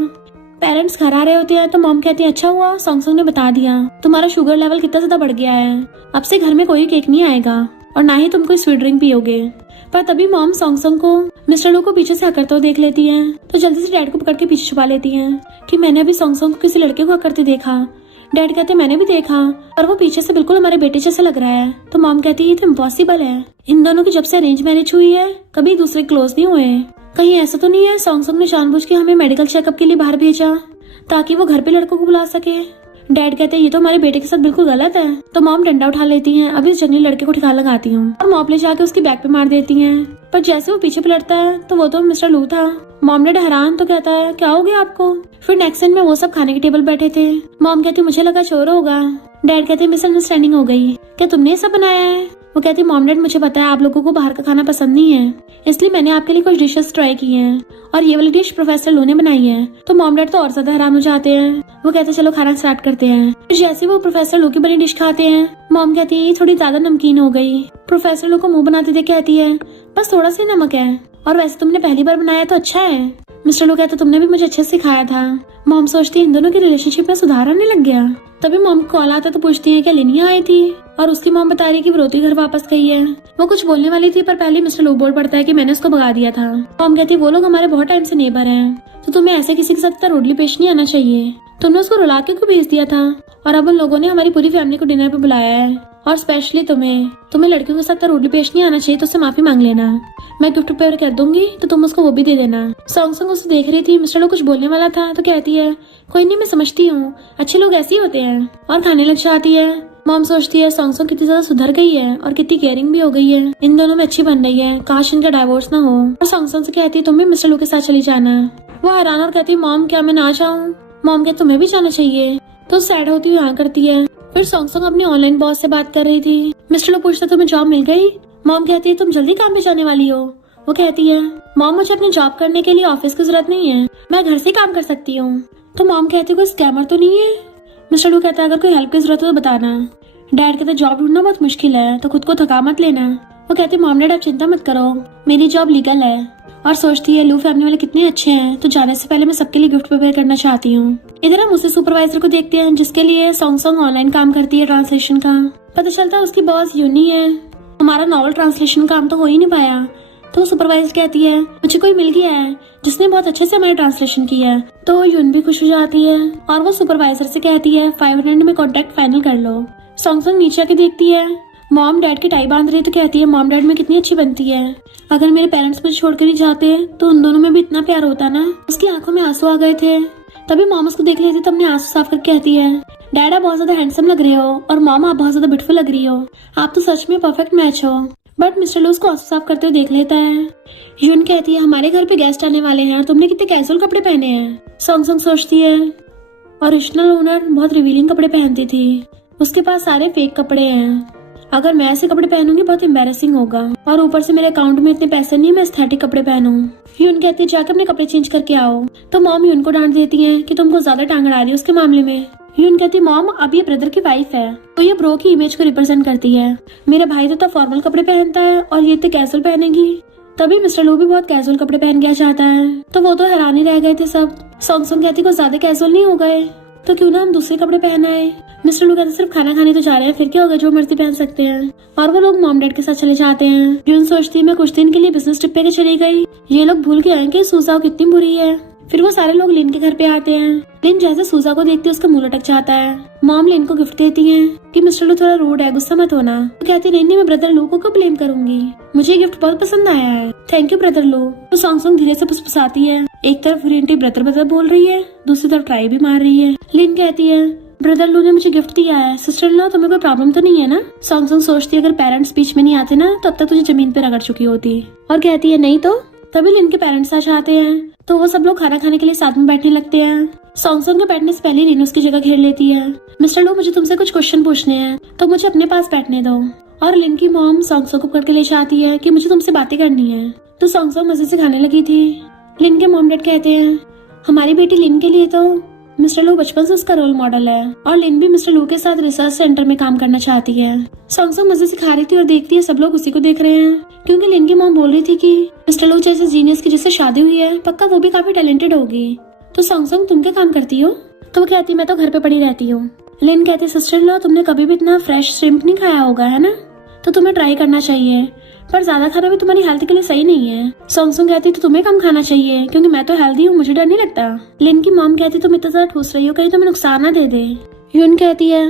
पेरेंट्स घर आ रहे होते हैं तो मॉम कहती है अच्छा हुआ सॉन्गसंग ने बता दिया, तुम्हारा शुगर लेवल कितना ज्यादा बढ़ गया है, अब से घर में कोई केक नहीं आएगा और ना ही तुम कोई स्वीट ड्रिंक पियोगे। पर तभी मॉम सॉन्गसंग को मिस्टर लू को पीछे से हक करते हुए देख लेती है, तो जल्दी से डैड को पकड़ के पीछे छुपा लेती है कि मैंने अभी सॉन्गसंग को किसी लड़के को हक करते देखा। डैड कहते मैंने भी देखा और वो पीछे से बिल्कुल हमारे बेटे जैसे लग रहा है। तो मॉम कहती है ये तो इम्पॉसिबल है, इन दोनों की जब से अरेंज मैरिज हुई है कभी दूसरे क्लोज नहीं हुए, कहीं ऐसा तो नहीं है सॉन्गसंग ने जानबूझ के हमें मेडिकल चेकअप के लिए बाहर भेजा ताकि वो घर पे लड़कों को बुला सके। डैड कहते हैं ये तो हमारे बेटे के साथ बिल्कुल गलत है। तो मॉम डंडा उठा लेती हैं, अभी इस जंगली लड़के को ठिकाना लगाती हूँ और मॉम ले जाके उसकी बैक पे मार देती हैं। पर जैसे वो पीछे पलटता है तो वो तो मिस्टर लू था। मॉम डैड हैरान, तो कहता है क्या हो गया आपको। फिर नेक्स्ट सीन में वो सब खाने के टेबल बैठे थे। मॉम कहती मुझे लगा चोर होगा। डैड कहते मिसअंडरस्टैंडिंग हो गई, क्या तुमने ये सब बनाया है। वो कहती मॉम डैड मुझे पता है आप लोगों को बाहर का खाना पसंद नहीं है, इसलिए मैंने आपके लिए कुछ डिशेस ट्राई की हैं और ये वाली डिश प्रोफेसर लू ने बनाई है। तो मॉम डैड तो और ज्यादा हैरान हो जाते हैं। वो कहते चलो खाना स्टार्ट करते हैं। फिर जैसे वो प्रोफेसर लू की बनी डिश खाते हैं, मॉम कहती है ये थोड़ी ज्यादा नमकीन हो गई। प्रोफेसर लू को मुंह बनाते देख कहती है बस थोड़ा सा नमक है, और वैसे तुमने पहली बार बनाया तो अच्छा है। मिस्टर लू कहते तुमने भी मुझे अच्छे से सिखाया था। मॉम सोचती है इन दोनों की रिलेशनशिप में सुधार आने लग गया। तभी मॉम को कॉल आता तो पूछती है क्या लिनिया आई थी, और उसकी मॉम बता रही है कि वो रोती घर वापस गई है। वो कुछ बोलने वाली थी पर पहले मिस्टर लू बोल पड़ता है कि मैंने उसको भगा दिया था। मॉम कहती है वो लोग हमारे बहुत टाइम से नेबर हैं, तो तुम्हें ऐसे किसी के साथ इतना रूडली पेश नहीं आना चाहिए। तुमने उसको रुला के क्यों भेज दिया था, और अब उन लोगों ने हमारी पूरी फैमिली को डिनर पे बुलाया है, और स्पेशली तुम्हें लड़कियों के साथ रूडली पेश नहीं आना चाहिए, तो उससे माफी मांग लेना। मैं गिफ्ट प्रिपेयर कर दूंगी तो तुम उसको वो भी दे देना। सॉन्गसंग उसे देख रही थी। मिस्टर लू कुछ बोलने वाला था तो कहती है कोई नहीं, मैं समझती हूँ, अच्छे लोग ऐसे ही होते हैं, और खाने लग जाती है। मॉम सोचती है सॉन्गसंग कितनी ज्यादा सुधर गई है और कितनी केयरिंग भी हो गई है, इन दोनों में अच्छी बन रही है, काश इनका डाइवोर्स ना हो। और सॉन्गसंग से कहती है तुम भी मिस्टर लू के साथ चली जाना। वो हैरान और कहती है मॉम क्या मैं ना जाऊँ। मॉम कहती तुम्हें भी जाना चाहिए, तो सैड होती हुई हाँ करती है। फिर सॉन्गसंग अपनी ऑनलाइन बॉस से बात कर रही थी। मिस्टर लू पूछता तुम्हें जॉब मिल गई। मॉम कहती है तुम जल्दी काम पे जाने वाली हो। वो कहती है मॉम मुझे अपनी जॉब करने के लिए ऑफिस की जरूरत नहीं है, मैं घर से काम कर सकती हूँ। तो मॉम कहती है कोई स्कैमर तो नहीं है। मिस्टर लू कहता है अगर कोई हेल्प की जरूरत हो तो बताना। डैड कहते जॉब ढूंढना बहुत मुश्किल है, तो खुद को थका मत लेना। वो कहती मॉम डैड आप चिंता मत करो, मेरी जॉब लीगल है। और सोचती है लू फैमिली वाले कितने अच्छे हैं, तो जाने से पहले मैं सबके लिए गिफ्ट प्रिपेयर करना चाहती हूँ। इधर हम उसे सुपरवाइजर को देखते हैं जिसके लिए सॉन्गसंग ऑनलाइन काम करती है ट्रांसलेशन का। पता चलता है उसकी बॉस यूनी है। हमारा नॉवल ट्रांसलेशन काम तो हो ही नहीं पाया, तो सुपरवाइजर कहती है मुझे कोई मिल गया है जिसने बहुत अच्छे से हमारी ट्रांसलेशन किया है। तो यून भी खुश हो जाती है और वो सुपरवाइजर से कहती है 500 में कॉन्ट्रैक्ट फाइनल कर लो। सॉन्गसंग नीचे आके देखती है मॉम डैड की टाई बांध रही, तो कहती है मॉम डैड में कितनी अच्छी बनती है, अगर मेरे पेरेंट्स मुझे छोड़कर नहीं जाते तो उन दोनों में भी इतना प्यार होता ना। उसकी आंखों में आंसू आ गए थे। तभी मॉम उसको देख लेती, तब अपने आंसू साफ करके कहती है डैड आप बहुत ज्यादा हैंडसम लग रहे हो, और मॉम आप बहुत ज्यादा ब्यूटीफुल लग रही हो, आप तो सच में परफेक्ट मैच हो। बट मिस्टर लू उसको आंसू साफ करते हुए देख लेता है। यून कहती है हमारे घर पे गेस्ट आने वाले हैं और तुमने कितने कैजुअल कपड़े पहने हैं। सॉन्ग सॉन्ग सोचती है ओरिजिनल ओनर बहुत रिवीलिंग कपड़े पहनती थी, उसके पास सारे फेक कपड़े हैं। अगर मैं ऐसे कपड़े पहनूंगी बहुत एम्बैरेसिंग होगा, और ऊपर से मेरे अकाउंट में इतने पैसे नहीं मैं एस्थेटिक कपड़े पहनूं। यून कहती है जाकर अपने कपड़े चेंज करके आओ। तो मॉम यून को डांट देती है कि तुमको ज्यादा टांग अड़ा रही है उसके मामले में। यून कहती है मॉम अब ये ब्रदर की वाइफ है तो ये ब्रो की इमेज को रिप्रेजेंट करती है। मेरा भाई तो फॉर्मल कपड़े पहनता है और ये इतने कैजुअल पहनेगी। तभी मिस्टर लू भी बहुत कैजुअल कपड़े पहन के चाहता है, तो वो तो हैरान ही रह गए थे सब। सॉन्ग सॉन्ग कहती को ज्यादा कैजुअल नहीं हो गए तो क्यों ना हम दूसरे कपड़े पहनाए। मिस्टर लू कहते सिर्फ खाना खाने तो जा रहे हैं, फिर क्या होगा जो मर्जी पहन सकते हैं। और वो लोग मॉम डैड के साथ चले जाते हैं। यून सोचती है मैं कुछ दिन के लिए बिजनेस ट्रिप पे चली गई, ये लोग भूल के आए कि सुजाओ कितनी बुरी है। फिर वो सारे लोग लिन के घर पे आते हैं। लिन जैसे सुजा को देखती है उसका मुंह लटक जाता है। मॉम लिन को गिफ्ट देती है कि मिस्टर लू थोड़ा रूड है, गुस्सा मत होना। तो कहती नहीं मैं ब्रदर लू को क्यों ब्लेम करूंगी, मुझे गिफ्ट बहुत पसंद आया है, थैंक यू ब्रदर लू। तो सॉन्ग सॉन्ग धीरे से फुसफुसाती है। एक तरफ ग्रीन टी ब्रदर ब्रदर बोल रही है, दूसरी तरफ ट्राई भी मार रही है। लिन कहती है ब्रदर लू ने मुझे गिफ्ट दिया है, सिस्टर इन लॉ तुम्हें कोई प्रॉब्लम तो नहीं है ना। सॉन्ग सॉन्ग सोचती है अगर पेरेंट्स बीच में नहीं आते ना तो अब तक तुझे जमीन पे रगड़ चुकी होती। और कहती है नहीं तो। तभी लिन के पेरेंट्स आ जाते हैं तो वो सब लोग खाना खाने के लिए साथ में बैठने लगते हैं। सॉन्ग सॉन्ग के बैठने से पहले लिन उसकी जगह घेर लेती है। मिस्टर लू मुझे तुमसे कुछ क्वेश्चन पूछने हैं तो मुझे अपने पास बैठने दो। और लिन की मॉम सॉन्ग सॉन्ग को पकड़ के ले जाती है कि मुझे तुमसे बातें करनी है। तो सॉन्ग सॉन्ग मजे से खाने लगी थी। लिन के मॉम डैड कहते हैं हमारी बेटी लिन के लिए तो मिस्टर लू बचपन से उसका रोल मॉडल है, और लिन भी मिस्टर लू के साथ रिसर्च सेंटर में काम करना चाहती है। सॉन्ग सॉन्ग मजे से खा रही थी और देखती है सब लोग उसी को देख रहे हैं, क्योंकि लिन की मॉम बोल रही थी कि मिस्टर लू जैसे जीनियस की जिससे शादी हुई है पक्का वो भी काफी टैलेंटेड होगी। तो सॉन्ग सॉन्ग तुम क्या काम करती हो। तो वो कहती मैं तो घर पे पड़ी रहती हूँ। लिन कहती सिस्टर इन लॉ तुमने कभी भी इतना फ्रेश श्रिम्प नहीं खाया होगा है ना, तो तुम्हें ट्राई करना चाहिए, पर ज्यादा खाना भी तुम्हारी हेल्थ के लिए सही नहीं है। सॉन्ग सॉन्ग कहती तो तुम्हें कम खाना चाहिए क्योंकि मैं तो हेल्दी हूँ, मुझे डर नहीं लगता। लिन की मॉम कहती तुम इतना ज्यादा ठूस रही हो कहीं तुम्हें नुकसान ना दे दे। यून कहती है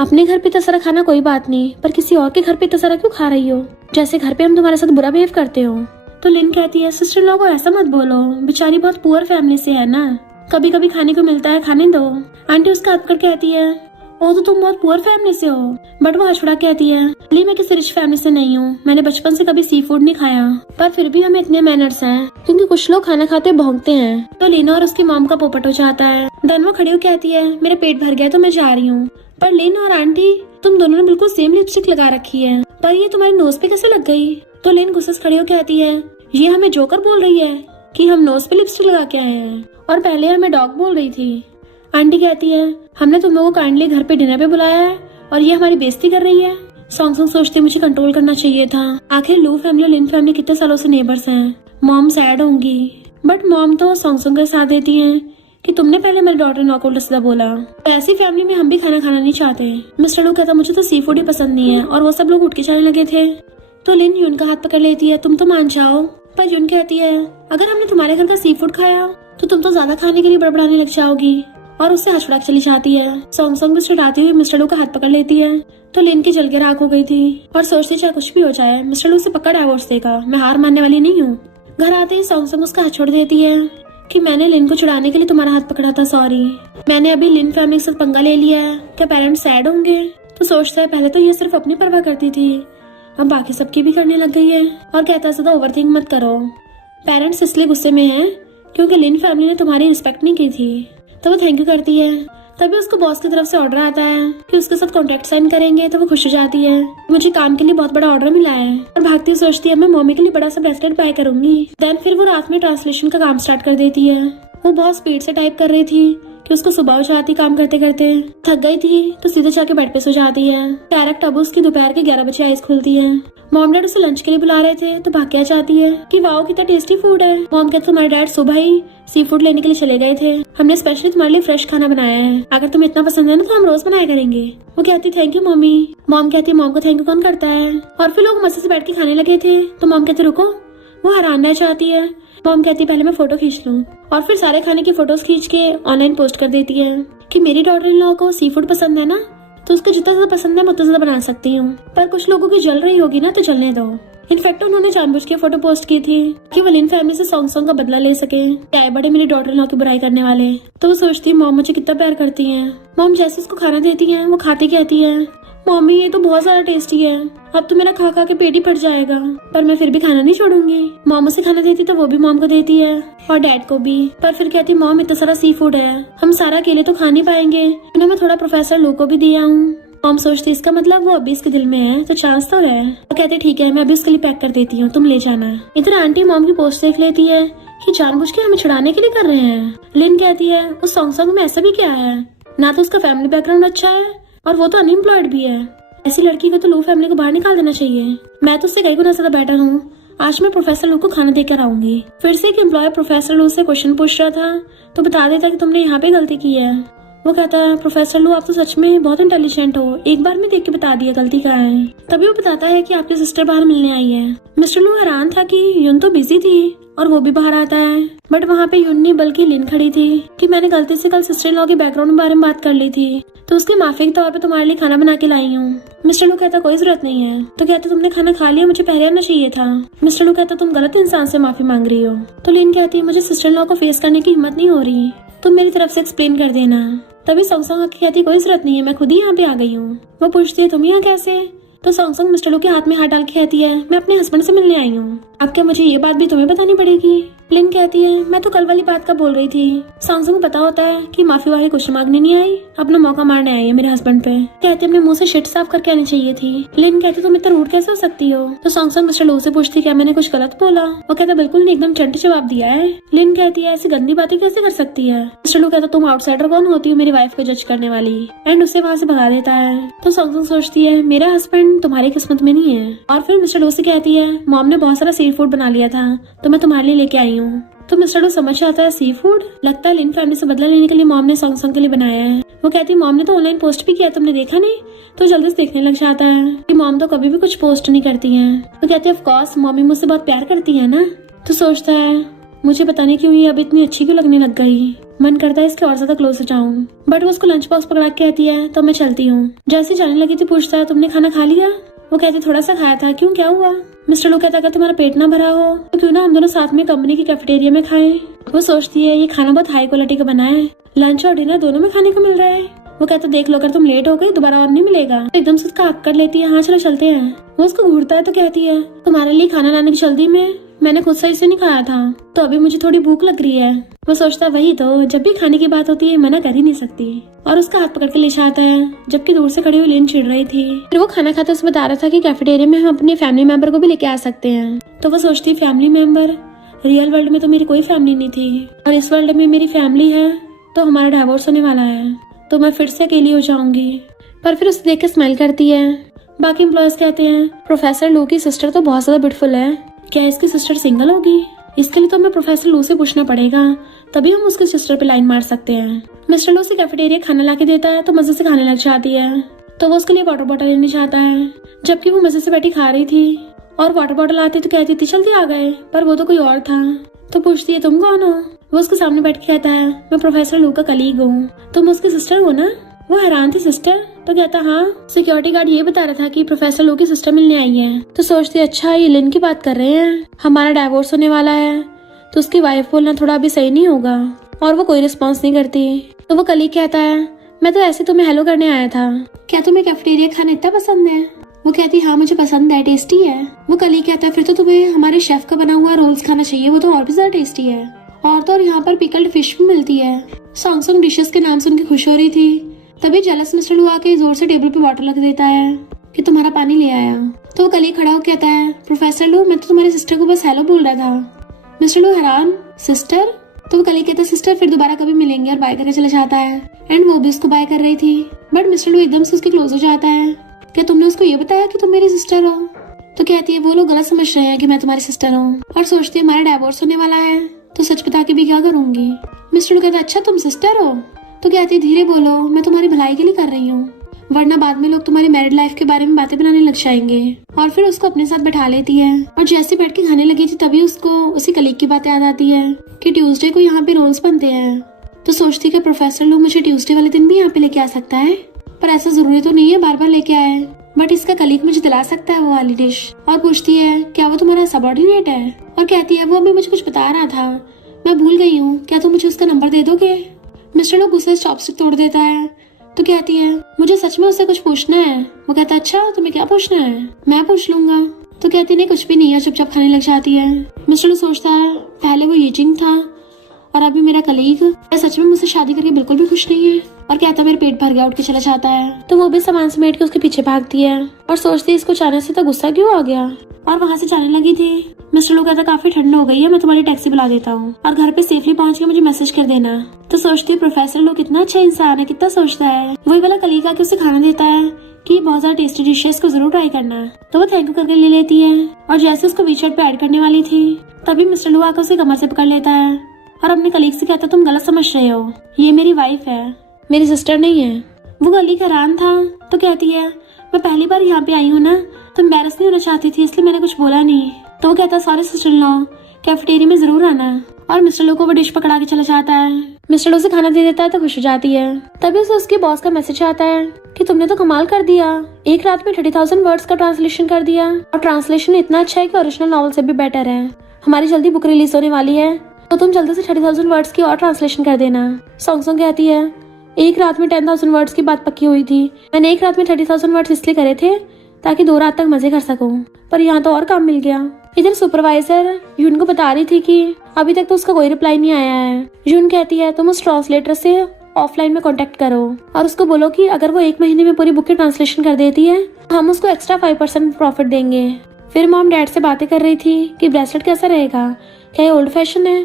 अपने घर पे इतना सारा खाना कोई बात नहीं, पर किसी और के घर पे इतना सारा क्यों खा रही हो, जैसे घर पे हम तुम्हारे साथ बुरा बिहेव करते हो। तो लिन कहती है सिस्टर इन लॉ को ऐसा मत बोलो, बेचारी बहुत पुअर फैमिली से है ना, कभी कभी खाने को मिलता है, खाने दो। आंटी उसका हाथ पकड़ कहती है ओ तो तुम बहुत पुअर फैमिली से हो। बट वो हछड़ा कहती है ली मैं किसी रिच फैमिली से नहीं हूँ, मैंने बचपन से कभी सी फूड नहीं खाया, पर फिर भी हमें इतने मैनर्स हैं क्योंकि कुछ लोग खाना खाते भौंकते हैं। तो लीना और उसकी मॉम का पोपट हो जाता है। देन वो खड़ी हो कहती है मेरा पेट भर गया तो मैं जा रही हूँ। पर लिन और आंटी तुम दोनों ने बिल्कुल सेम लिपस्टिक लगा रखी है, पर ये तुम्हारे नोज पे कैसे लग गई। तो लिन गुस्से से खड़ी हो कहती है ये हमें जोकर बोल रही है कि हम नोज पे लिपस्टिक लगा के आए हैं, और पहले हमें डॉग बोल रही थी। आंटी कहती है हमने तुम लोगों को काइंडली घर पे डिनर पे बुलाया है और ये हमारी बेइज्जती कर रही है। सॉन्ग सॉन्ग सोचते मुझे कंट्रोल करना चाहिए था, आखिर लू फैमिली और लिन फैमिली कितने सालों से नेबर्स हैं, मॉम सैड होंगी। बट मॉम तो सॉन्ग सॉन्ग का साथ देती हैं कि तुमने पहले हमारे डॉटर इन लॉ को उल्टा सीधा बोला, तो ऐसी फैमिली में हम भी खाना खाना नहीं चाहते। मिस्टर लू कहता मुझे तो सी फूड ही पसंद नहीं है, और वो सब लोग उठ के जाने लगे थे। तो लिन यून का हाथ पकड़ लेती है तुम तो मान जाओ। पर यून कहती है अगर हमने तुम्हारे घर का सी फूड खाया तो तुम तो ज्यादा खाने के लिए बड़बड़ाने लग जाओगी, और उससे हछड़ा चली जाती है। सॉन्ग सॉन्ग भी चिढ़ाती हुई मिस्टर लू का हाथ पकड़ लेती है। तो लिन की जल के राख हो गई थी और सोचती चाहे कुछ भी हो जाए मिस्टर लू से पक्का डाइवोर्स देगा, मैं हार मानने वाली नहीं हूँ। घर आते ही सॉन्ग सॉन्ग उसका हाथ छोड़ देती है कि मैंने लिन को चिढ़ाने के लिए तुम्हारा हाथ पकड़ा था, सॉरी। मैंने अभी लिन फैमिली के साथ पंगा ले लिया है, क्या पेरेंट्स सैड होंगे। तो सोचता है पहले तो ये सिर्फ अपनी परवाह करती थी, अब बाकी सबकी भी करने लग गई है। और कहता है ज्यादा ओवरथिंक मत करो, पेरेंट्स इसलिए गुस्से में है क्योंकि लिन फैमिली ने तुम्हारी रिस्पेक्ट नहीं की थी। तो वो थैंक यू करती है। तभी उसको बॉस की तरफ से ऑर्डर आता है कि उसके साथ कॉन्ट्रैक्ट साइन करेंगे, तो वो खुश हो जाती है मुझे काम के लिए बहुत बड़ा ऑर्डर मिला है। और भागती सोचती है मैं मम्मी के लिए बड़ा सा ब्रेसलेट बाय करूंगी। देन फिर वो रात में ट्रांसलेशन का काम स्टार्ट कर देती है। वो बहुत स्पीड से टाइप कर रही थी कि उसको सुबह हो जाती काम करते करते, थक गई थी तो सीधे जाके बेड पे सो जाती है। डायरेक्ट अब उसकी दोपहर के 11 बजे आइज खुलती है। मॉम डैड उसे लंच के लिए बुला रहे थे तो भाग के आ जाती है कि वाओ कितना टेस्टी फूड है। मॉम कहते तुम्हारे डैड सुबह ही सी फूड लेने के लिए चले गए थे, हमने स्पेशली तुम्हारे लिए फ्रेश खाना बनाया है, अगर तुम्हें इतना पसंद है ना तो हम रोज बनाया करेंगे। वो कहती थैंक यू मम्मी। मॉम कहती मॉम को थैंक यू कौन करता है। और फिर लोग मजे से बैठ के खाने लगे थे तो मॉम कहते रुको, वो हैरान रह जाती है। मॉम कहती पहले मैं फोटो खींच लूं, और फिर सारे खाने की फोटोज खींच के ऑनलाइन पोस्ट कर देती है कि मेरी डॉटर इन लॉ को सी फूड पसंद है ना, तो उसको जितना ज्यादा पसंद है मैं उतना ज्यादा बना सकती हूँ, पर कुछ लोगों की जल रही होगी ना तो जलने दो। इनफैक्ट उन्होंने जानबूझ के फोटो पोस्ट की थी कि वो लिन फैमिली से सॉन्ग सॉन्ग का बदला ले सके, क्या है बड़े मेरी डॉटर इन लॉ की बुराई करने वाले। तो वो सोचती मॉम मुझे कितना प्यार करती है। मॉम जैसे उसको खाना देती है वो खाती कहती है मम्मी ये तो बहुत ज्यादा टेस्टी है, अब तो मेरा खा खा के पेट ही फट जाएगा, पर मैं फिर भी खाना नहीं छोड़ूंगी। मॉम उसे खाना देती तो वो भी मॉम को देती है और डैड को भी, पर फिर कहती मॉम इतना सारा सी फूड है, हम सारा अकेले तो खा नहीं पाएंगे, इन्हें मैं थोड़ा प्रोफेसर लू को भी दिया हूँ। मॉम सोचती इसका मतलब वो अभी इसके दिल में है तो चांस तो है। वो कहते ठीक है मैं अभी उसके लिए पैक कर देती हूँ, तुम ले जाना। इधर आंटी मॉम की पोस्ट देख लेती है कि जानबूझ के हमें छुड़ाने के लिए कर रहे हैं। लिन कहती है उस सॉन्ग में ऐसा भी क्या है, ना तो उसका फैमिली बैकग्राउंड अच्छा है और वो तो अनएम्प्लॉयड भी है, ऐसी लड़की को तो लू फैमिली को बाहर निकाल देना चाहिए। मैं तो उससे कई गुना ज्यादा बेटर हूँ, आज मैं प्रोफेसर लू को खाना देकर आऊंगी। फिर से एक एम्प्लॉय प्रोफेसर लू से क्वेश्चन पूछ रहा था तो बता देता कि तुमने यहाँ पे गलती की है। वो कहता है प्रोफेसर लू आप तो सच में बहुत इंटेलिजेंट हो, एक बार में देख के बता दिया गलती कहाँ है। तभी वो बताता है कि आपकी सिस्टर बाहर मिलने आई है। मिस्टर लू हैरान था कि यून तो बिजी थी और वो भी बाहर आता है, बट वहाँ पे यून नहीं बल्कि लिन खड़ी थी कि मैंने गलती से कल सिस्टर इन लॉ के बैकग्राउंड के बारे में बात कर ली थी तो उसके माफी के तौर पे तुम्हारे लिए खाना बना के लाई हूँ। मिस्टर लू कहता कोई जरूरत नहीं है, तो कहते तुमने खाना खा लिया, मुझे पहले आना चाहिए था। मिस्टर लू कहता तुम गलत इंसान से माफी मांग रही हो। तो लिन कहती मुझे सिस्टर इन लॉ को फेस करने की हिम्मत नहीं हो रही, तुम मेरी तरफ से एक्सप्लेन कर देना। तभी सॉन्ग कहती कोई जरूरत नहीं है, मैं खुद ही यहाँ पे आ गई हूँ। वो पूछती है तुम यहाँ कैसे, तो सॉन्ग मिस्टर लू के हाथ में हाथ डाल के कहती है मैं अपने हस्बैंड से मिलने आई हूँ, अब क्या मुझे ये बात भी तुम्हें बतानी पड़ेगी। लिन कहती है मैं तो कल वाली बात का बोल रही थी। सॉन्ग को पता होता है कि माफी वाही कुछ मांगने नहीं आई, अपना मौका मारने आई है मेरे हस्बैंड पे। कहते अपने मुंह से शिट साफ करके आनी चाहिए थी। लिन कहती तुम इतना रूड कैसे हो सकती हो। तो सॉन्ग मिस्टर लू से पूछती क्या मैंने कुछ गलत बोला। वो कहता बिल्कुल नहीं, एकदम चंट जवाब दिया है। लिन कहती है ऐसी गंदी बातें कैसे कर सकती है। मिस्टर लू कहता तुम आउटसाइडर कौन होती हो मेरी वाइफ को जज करने वाली, एंड उसे वहाँ से भगा देता है। तो सॉन्ग सोचती है मेरा हस्बैंड तुम्हारी किस्मत में नहीं है। और फिर मिस्टर लू से कहती है मॉम ने बहुत सारा सी फूड बना लिया था तो मैं तुम्हारे लिए लेके आई हूँ। तो मिस्टर लू समझ आता है सी फूड, लगता है लिन फैमिली से बदला लेने के लिए मॉम ने सॉन्ग के लिए बनाया है। वो कहती है मॉम ने तो ऑनलाइन पोस्ट भी किया, तुमने देखा नहीं। तो जल्दी से देखने लग जाता है कि मॉम तो कभी भी कुछ पोस्ट नहीं करती हैं। तो कहती है ऑफ कोर्स मॉमी मुझसे बहुत प्यार करती है ना। तो सोचता है मुझे पता नहीं क्यों ये अब इतनी अच्छी क्यों लगने लग गई, मन करता है इसके और ज्यादा क्लोज हो जाऊं। बट वो उसको लंच बॉक्स पकड़ा के कहती है तो मैं चलती हूँ। जैसे जाने लगी थी पूछता है तुमने खाना खा लिया। वो कहती थोड़ा सा खाया था, क्यों क्या हुआ। मिस्टर लू कहता अगर तुम्हारा पेट ना भरा हो तो क्यों ना हम दोनों साथ में कंपनी की कैफेटेरिया में खाएं। वो सोचती है ये खाना बहुत हाई क्वालिटी का बना है, लंच और डिनर दोनों में खाने को मिल रहा है। वो कहता देख लो अगर तुम लेट हो गई दोबारा और नहीं मिलेगा। तो एकदम से उसका हक कर लेती है हाँ चलो चलते हैं। वो उसको घूरता है तो कहती है तुम्हारे लिए खाना लाने की जल्दी में मैंने खुद सही से नहीं खाया था तो अभी मुझे थोड़ी भूख लग रही है। वो सोचता वही तो, जब भी खाने की बात होती है मना कर ही नहीं सकती, और उसका हाथ पकड़ के ले जाता है जबकि दूर से खड़ी हुई लिन चिढ़ रही थी। फिर वो खाना खाते उसे बता रहा था कि कैफेटेरिया में हम अपने फैमिली मेंबर को भी लेके आ सकते हैं। तो वो सोचती फैमिली मेंबर, रियल वर्ल्ड में तो मेरी कोई फैमिली नहीं थी और इस वर्ल्ड में मेरी फैमिली है तो हमारा डिवोर्स होने वाला है तो मैं फिर से अकेली हो जाऊंगी। पर फिर उसे देख के स्माइल करती है। बाकी एम्प्लॉयज कहते हैं प्रोफेसर लू की सिस्टर तो बहुत ज्यादा ब्यूटीफुल है, क्या इसकी सिस्टर सिंगल होगी। इसके लिए तो हमें प्रोफेसर लू से पूछना पड़ेगा, तभी हम उसके सिस्टर पे लाइन मार सकते हैं। मिस्टर लू से कैफेटेरिया खाना लाके देता है तो मजे से खाने लग जाती है। तो वो उसके लिए वाटर बॉटल लेने जाता है जबकि वो मजे से बैठी खा रही थी और वाटर बॉटल आती तो कहती थी जल्दी आ गए, पर वो तो कोई और था। तो पूछती है तुम कौन हो। वो उसके सामने बैठ के कहता है मैं प्रोफेसर लू का कलीग हूँ, तुम उसकी सिस्टर हो ना। वो हैरान थी सिस्टर। तो कहता हाँ, सिक्योरिटी गार्ड ये बता रहा था कि प्रोफेसर लू की सिस्टर मिलने आई है। तो सोचती अच्छा ये लिन की बात कर रहे हैं, हमारा डाइवोर्स होने वाला है तो उसकी वाइफ बोलना थोड़ा अभी सही नहीं होगा। और वो कोई रिस्पॉन्स नहीं करती। तो वो कलीग कहता है मैं तो ऐसे तुम्हें हेलो करने आया था, क्या तुम्हें कैफेटेरिया खाना इतना पसंद है। वो कहती हाँ मुझे पसंद है, टेस्टी है। वो कलीग कहता है फिर तो तुम्हें हमारे शेफ का बना हुआ रोल्स खाना चाहिए, वो तो और भी ज्यादा टेस्टी है। और तो और यहाँ पर पिकल्ड फिश भी मिलती है। सॉन्ग डिशेस के नाम सुन के खुश हो रही थी, तभी जेलस मिस्टर लू आके जोर से टेबल पे वाटर रख देता है कि तुम्हारा पानी ले आया। तो वो कलीग खड़ा होकर कहता है प्रोफेसर लू मैं तो तुम्हारी सिस्टर को बस हेलो बोल रहा था। मिस्टर लू हैरान सिस्टर। तो वो कलीग कहता है सिस्टर फिर दोबारा कभी मिलेंगे और बाय करके चला जाता है। एंड वो भी उसको बाय कर रही थी, बट मिस्टर लू एकदम से उसके क्लोज हो जाता है। क्या तुमने उसको ये बताया कि तुम मेरी सिस्टर हो। तो कहती है वो लोग गलत समझ रहे हैं कि मैं तुम्हारी सिस्टर हूँ, और सोचती है हमारा डाइवोर्स होने वाला है तो सच बता के भी क्या करूंगी। मिस्टर लू कहता है अच्छा तुम सिस्टर हो। तो कहती है धीरे बोलो, मैं तुम्हारी भलाई के लिए कर रही हूँ, वरना बाद में लोग तुम्हारी मैरिड लाइफ के बारे में बातें बनाने लग जाएंगे। और फिर उसको अपने साथ बैठा लेती है और जैसे बैठ के खाने लगी थी तभी उसको उसी कलीग की बात याद आती है कि ट्यूसडे को यहाँ पे रोल्स बनते हैं। तो सोचती है प्रोफेसर लोग मुझे ट्यूसडे वाले दिन भी यहाँ पे लेके आ सकता है, पर ऐसा जरूरी तो नहीं है बार बार लेके आए, बट इसका कलीग मुझे दिला सकता है वो वाली डिश। और पूछती है क्या वो तुम्हारा सबऑर्डिनेट है। और कहती है वो अभी मुझे कुछ बता रहा था, मैं भूल गई हूँ, क्या तुम मुझे उसका नंबर दे दोगे। मिस्टर लोग गुस्से से चॉपस्टिक तोड़ देता है। तो कहती है मुझे सच में उससे कुछ पूछना है। वो कहता है अच्छा तुम्हें क्या पूछना है, मैं पूछ लूंगा। तो कहती नहीं कुछ भी नहीं है, चुपचाप खाने लग जाती है। मिस्टर लू सोचता है पहले वो यीजिंग था और अभी मेरा कलीग सच में मुझसे शादी करके बिल्कुल भी खुश नहीं है। और कहता मेरे पेट भर गया, उठ के चला जाता है। तो वो भी सामान समेट के उसके पीछे भागती है और सोचती है इसको जाने से तो गुस्सा क्यों आ गया, और वहाँ से जाने लगी थी। मिस्टर लू कहता काफी ठंड हो गई है, मैं तुम्हारी टैक्सी बुला देता हूँ और घर पे सेफली पहुँच के मुझे मैसेज कर देना। तो सोचती है प्रोफेसर लू कितना अच्छा इंसान है, कितना सोचता है। वही वाला कलीग आके उसे खाना देता है कि बहुत ज्यादा टेस्टी डिशेस को जरूर ट्राई करना। तो वो थैंक यू करके ले लेती है और जैसे उसको वीचैट पे ऐड करने वाली थी तभी मिस्टर लू आकर उसे कमर से पकड़ लेता है और अपने कलीग से कहता तुम गलत समझ रहे हो, ये मेरी वाइफ है, मेरी सिस्टर नहीं है। वो कलीग हैरान था तो कहती है मैं पहली बार यहाँ पे आई हूँ ना, तो एम्बैरस नहीं होना चाहती थी इसलिए मैंने कुछ बोला नहीं। तो वो कहता sorry sister in law, cafeteria में जरूर आना। और मिस्टर लू को वो डिश पकड़ा के चला जाता है। मिस्टर लू से खाना दे देता है तो खुश हो जाती है। तभी उसे उसके बॉस का मैसेज आता है कि तुमने तो कमाल कर दिया, एक रात में 30,000 वर्ड्स का ट्रांसलेशन कर दिया और ट्रांसलेशन इतना अच्छा है कि ओरिजिनल नॉवल से भी बेटर है। हमारी जल्दी बुक रिलीज होने वाली है तो तुम जल्दी से 30,000 वर्ड्स की और ट्रांसलेशन कर देना। सॉन्ग सॉन्ग कहती है एक रात में 10,000 वर्ड्स की बात पक्की हुई थी, मैंने एक रात में 30,000 वर्ड्स इसलिए करे थे ताकि 2 रात तक मजे कर सकूं, पर यहाँ तो और काम मिल गया। इधर सुपरवाइजर यून को बता रही थी कि अभी तक तो उसका कोई रिप्लाई नहीं आया है। यून कहती है तुम उस ट्रांसलेटर से ऑफलाइन में कांटेक्ट करो और उसको बोलो कि अगर वो 1 महीने में पूरी बुक की ट्रांसलेशन कर देती है तो हम उसको एक्स्ट्रा 5% प्रॉफिट देंगे। फिर मॉम डैड से बातें कर रही थी कि ब्रेसलेट कैसा रहेगा, क्या ये ओल्ड फैशन है।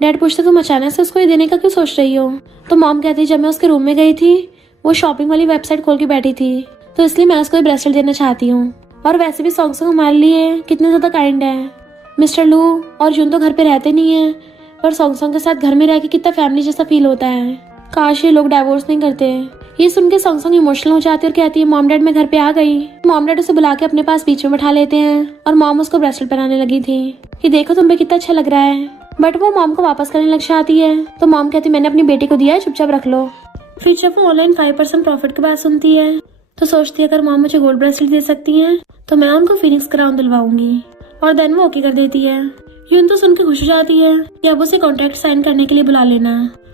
डैड पूछते तुम अचानक से उसको ये देने का क्यों सोच रही हो। तो मॉम कहती जब मैं उसके रूम में गई थी वो शॉपिंग वाली वेबसाइट खोल के बैठी थी तो इसलिए मैं उसको ब्रेसलेट देना चाहती हूँ। और वैसे भी सॉन्ग हमारे लिए कितने ज्यादा काइंड है। मिस्टर लू और जून तो घर पे रहते नहीं है पर सॉन्ग के साथ घर में रह के कितना फैमिली जैसा फील होता है। काश ये लोग डाइवोर्स नहीं करते। ये सुन के सॉन्ग इमोशनल हो जाती है और कहती है मॉम डैड मैं घर पे आ गई। मॉम डैड उसे बुला के अपने पास बीच में बैठा लेते हैं और मॉम उसको ब्रेसलेट पहनाने लगी थी कि देखो तुम्हें कितना अच्छा लग रहा है, बट वो मॉम को वापस करने लग जाती है। तो मॉम कहती मैंने अपनी बेटी को दिया है, चुपचाप रख लो। फिर जब वो ऑनलाइन 5% प्रॉफिट की बात सुनती है तो सोचती है अगर मॉम मुझे गोल्ड ब्रेसलेट दे सकती हैं तो मैं उनको फिनिक्स क्राउन दिलवाऊंगी। और देन वो ओके कर देती है। यून तो सुन के खुश हो जाती है कि अब उसे कॉन्ट्रैक्ट साइन करने के लिए बुला लेना।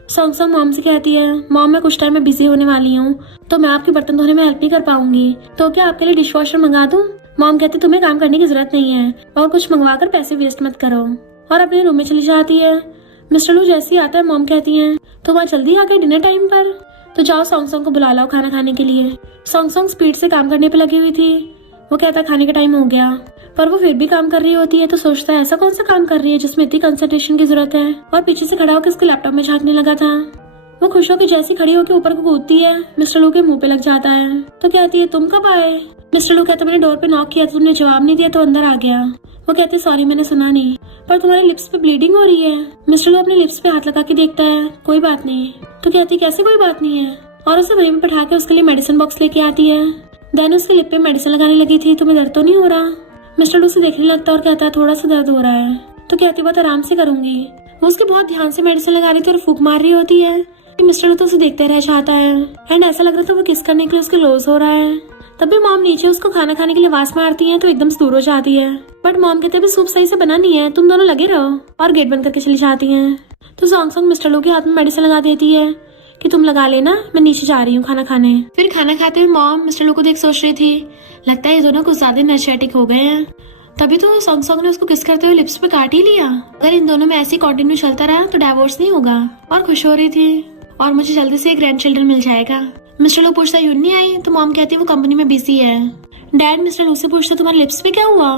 सॉन्ग मॉम से कहती है मॉम मैं कुछ टाइम में बिजी होने वाली हूँ तो मैं आपके बर्तन धोने में हेल्प नहीं कर पाऊंगी, तो क्या आपके लिए डिश वॉशर मंगा दूँ। मॉम कहती तुम्हें काम करने की जरूरत नहीं है और कुछ मंगवा कर पैसे वेस्ट मत करो, और अपने रूम में चली जाती है। मिस्टर लू जैसे ही आता है मॉम कहती है तो वहाँ जल्दी आ गए डिनर टाइम पर, तो जाओ सॉन्ग को बुला लाओ खाना खाने के लिए। सॉन्ग स्पीड से काम करने पे लगी हुई थी। वो कहता खाने का टाइम हो गया, पर वो फिर भी काम कर रही होती है। तो सोचता है ऐसा कौन सा काम कर रही है जिसमें इतनी कंसंट्रेशन की जरूरत है, और पीछे से खड़ा होकर उसके लैपटॉप में झांकने लगा था। वो खुश होकर जैसी खड़ी होकर ऊपर को कूदती है, मिस्टर लू के मुंह पे लग जाता है। तो कहती है तुम कब आए। मिस्टर लू कहता मैंने डोर पे नॉक किया, तुमने जवाब नहीं दिया तो अंदर आ गया। वो कहते सॉरी मैंने सुना नहीं, पर तुम्हारी लिप्स पे ब्लीडिंग हो रही है। मिस्टर लू अपने लिप्स पे हाथ लगा के देखता है, कोई बात नहीं। तो कहती कैसे कोई बात नहीं है, और उसे वहीं पे बैठा के उसके लिए मेडिसिन बॉक्स लेके आती है। देन उसके लिप पे मेडिसिन लगाने लगी थी। तुम्हें दर्द तो नहीं हो रहा। मिस्टर लू उसे देखने लगता है और कहता है थोड़ा सा दर्द हो रहा है। तो कहती बहुत आराम से करूंगी। वो उसके बहुत ध्यान से मेडिसिन लगा रही थी और फूक मार रही होती है। मिस्टर लू तो उसे देखते रह जाता है एंड ऐसा लग रहा था वो किस करने के लिए उसके लॉस हो रहा है। तभी मॉम नीचे उसको खाना खाने के लिए आवाज मारती है तो एकदम से दूर हो जाती है। बट मॉम कहते भी सूप सही से बना नहीं है, तुम दोनों लगे रहो, और गेट बंद करके चली जाती है। तो सॉन्ग मिस्टर लू के हाथ में मेडिसिन लगा देती है कि तुम लगा लेना, मैं नीचे जा रही हूँ खाना खाने। फिर खाना खाते हुए मॉम मिस्टर लू को देख सोच रही थी लगता है ये दोनों कुछ ज्यादा एनर्जेटिक हो गए हैं। तभी तो सॉन्ग ने उसको किस करते हुए लिप्स पे काट ही लिया। अगर इन दोनों में ऐसे कंटिन्यू चलता रहा तो डाइवोर्स नहीं होगा। और खुश हो रही थी और मुझे जल्दी से एक ग्रैंड चिल्ड्रन मिल जाएगा। मिस्टर लू पूछता यून नहीं आई, तो मॉम कहती है वो कंपनी में बिजी है। डैड मिस्टर लू से पूछता तुम्हारे लिप्स पे क्या हुआ।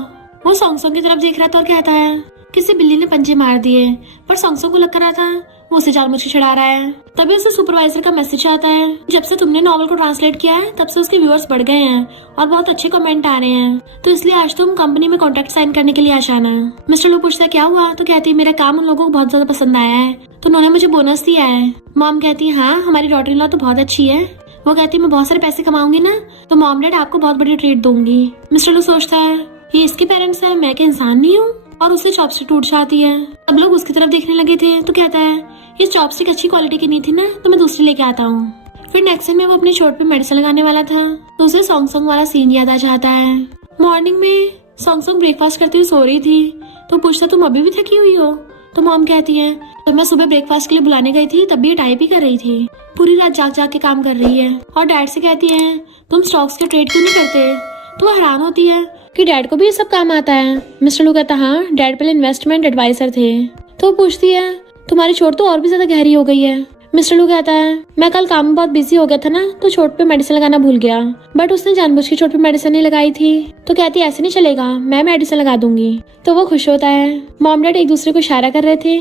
वो सॉन्ग की तरफ देख रहा था और कहता है किसी बिल्ली ने पंजे मार दिए, पर सॉन्ग को लग रहा था वो उसे जानबूझ के चढ़ा रहा है। तभी उसे सुपरवाइजर का मैसेज आता है जब से तुमने नॉवल को ट्रांसलेट किया है तब से उसके व्यूअर्स बढ़ गए हैं और बहुत अच्छे कमेंट आ रहे हैं, तो इसलिए आज तुम कंपनी में कॉन्ट्रैक्ट साइन करने के लिए आ जाना। मिस्टर लू पूछता क्या हुआ। तो कहती है मेरा काम उन लोगों को बहुत ज्यादा पसंद आया है तो उन्होंने मुझे बोनस दिया है। मॉम कहती है हाँ हमारी डॉटर इन लॉ तो बहुत अच्छी है। वो कहती है मैं बहुत सारे पैसे कमाऊंगी ना तो मॉम डैड आपको बहुत बड़ी ट्रीट दूंगी। मिस्टर लू सोचता है ये इसके पेरेंट्स है, मैं क्या इंसान नहीं हूँ, और उससे चॉपस्टिक टूट जाती है। सब लोग उसकी तरफ देखने लगे थे तो कहता है ये चॉपस्टिक अच्छी क्वालिटी की नहीं थी ना तो मैं दूसरी लेके आता हूँ। फिर नेक्स्ट टाइम में वो अपने चोट पे मेडिसिन लगाने वाला था तो उसे सॉन्ग वाला सीन याद आ जाता है। मॉर्निंग में सॉन्ग ब्रेकफास्ट करते हुए सो रही थी तो पूछता तुम अभी भी थकी हुई हो। तो मॉम कहती है तो मैं सुबह ब्रेकफास्ट के लिए बुलाने गई थी तब भी ये टाइप ही कर रही थी। पूरी रात जाग जाग के काम कर रही है और डैड से कहती है तुम स्टॉक्स के ट्रेड क्यों नहीं करते। तो वो हैरान होती है कि डैड को भी ये सब काम आता है। मिस्टर लू कहता हाँ, डैड पहले इन्वेस्टमेंट एडवाइजर थे। तो वो पूछती है तुम्हारी चोट तो और भी ज्यादा गहरी हो गई है। मिस्टर लू कहता है मैं कल काम में बहुत बिजी हो गया था ना, तो चोट पे मेडिसिन लगाना भूल गया। बट उसने जानबूझ के चोट पे मेडिसिन नहीं लगाई थी। तो कहती है ऐसे नहीं चलेगा, मैं मेडिसिन लगा दूंगी। तो वो खुश होता है। मॉम डैड एक दूसरे को इशारा कर रहे थे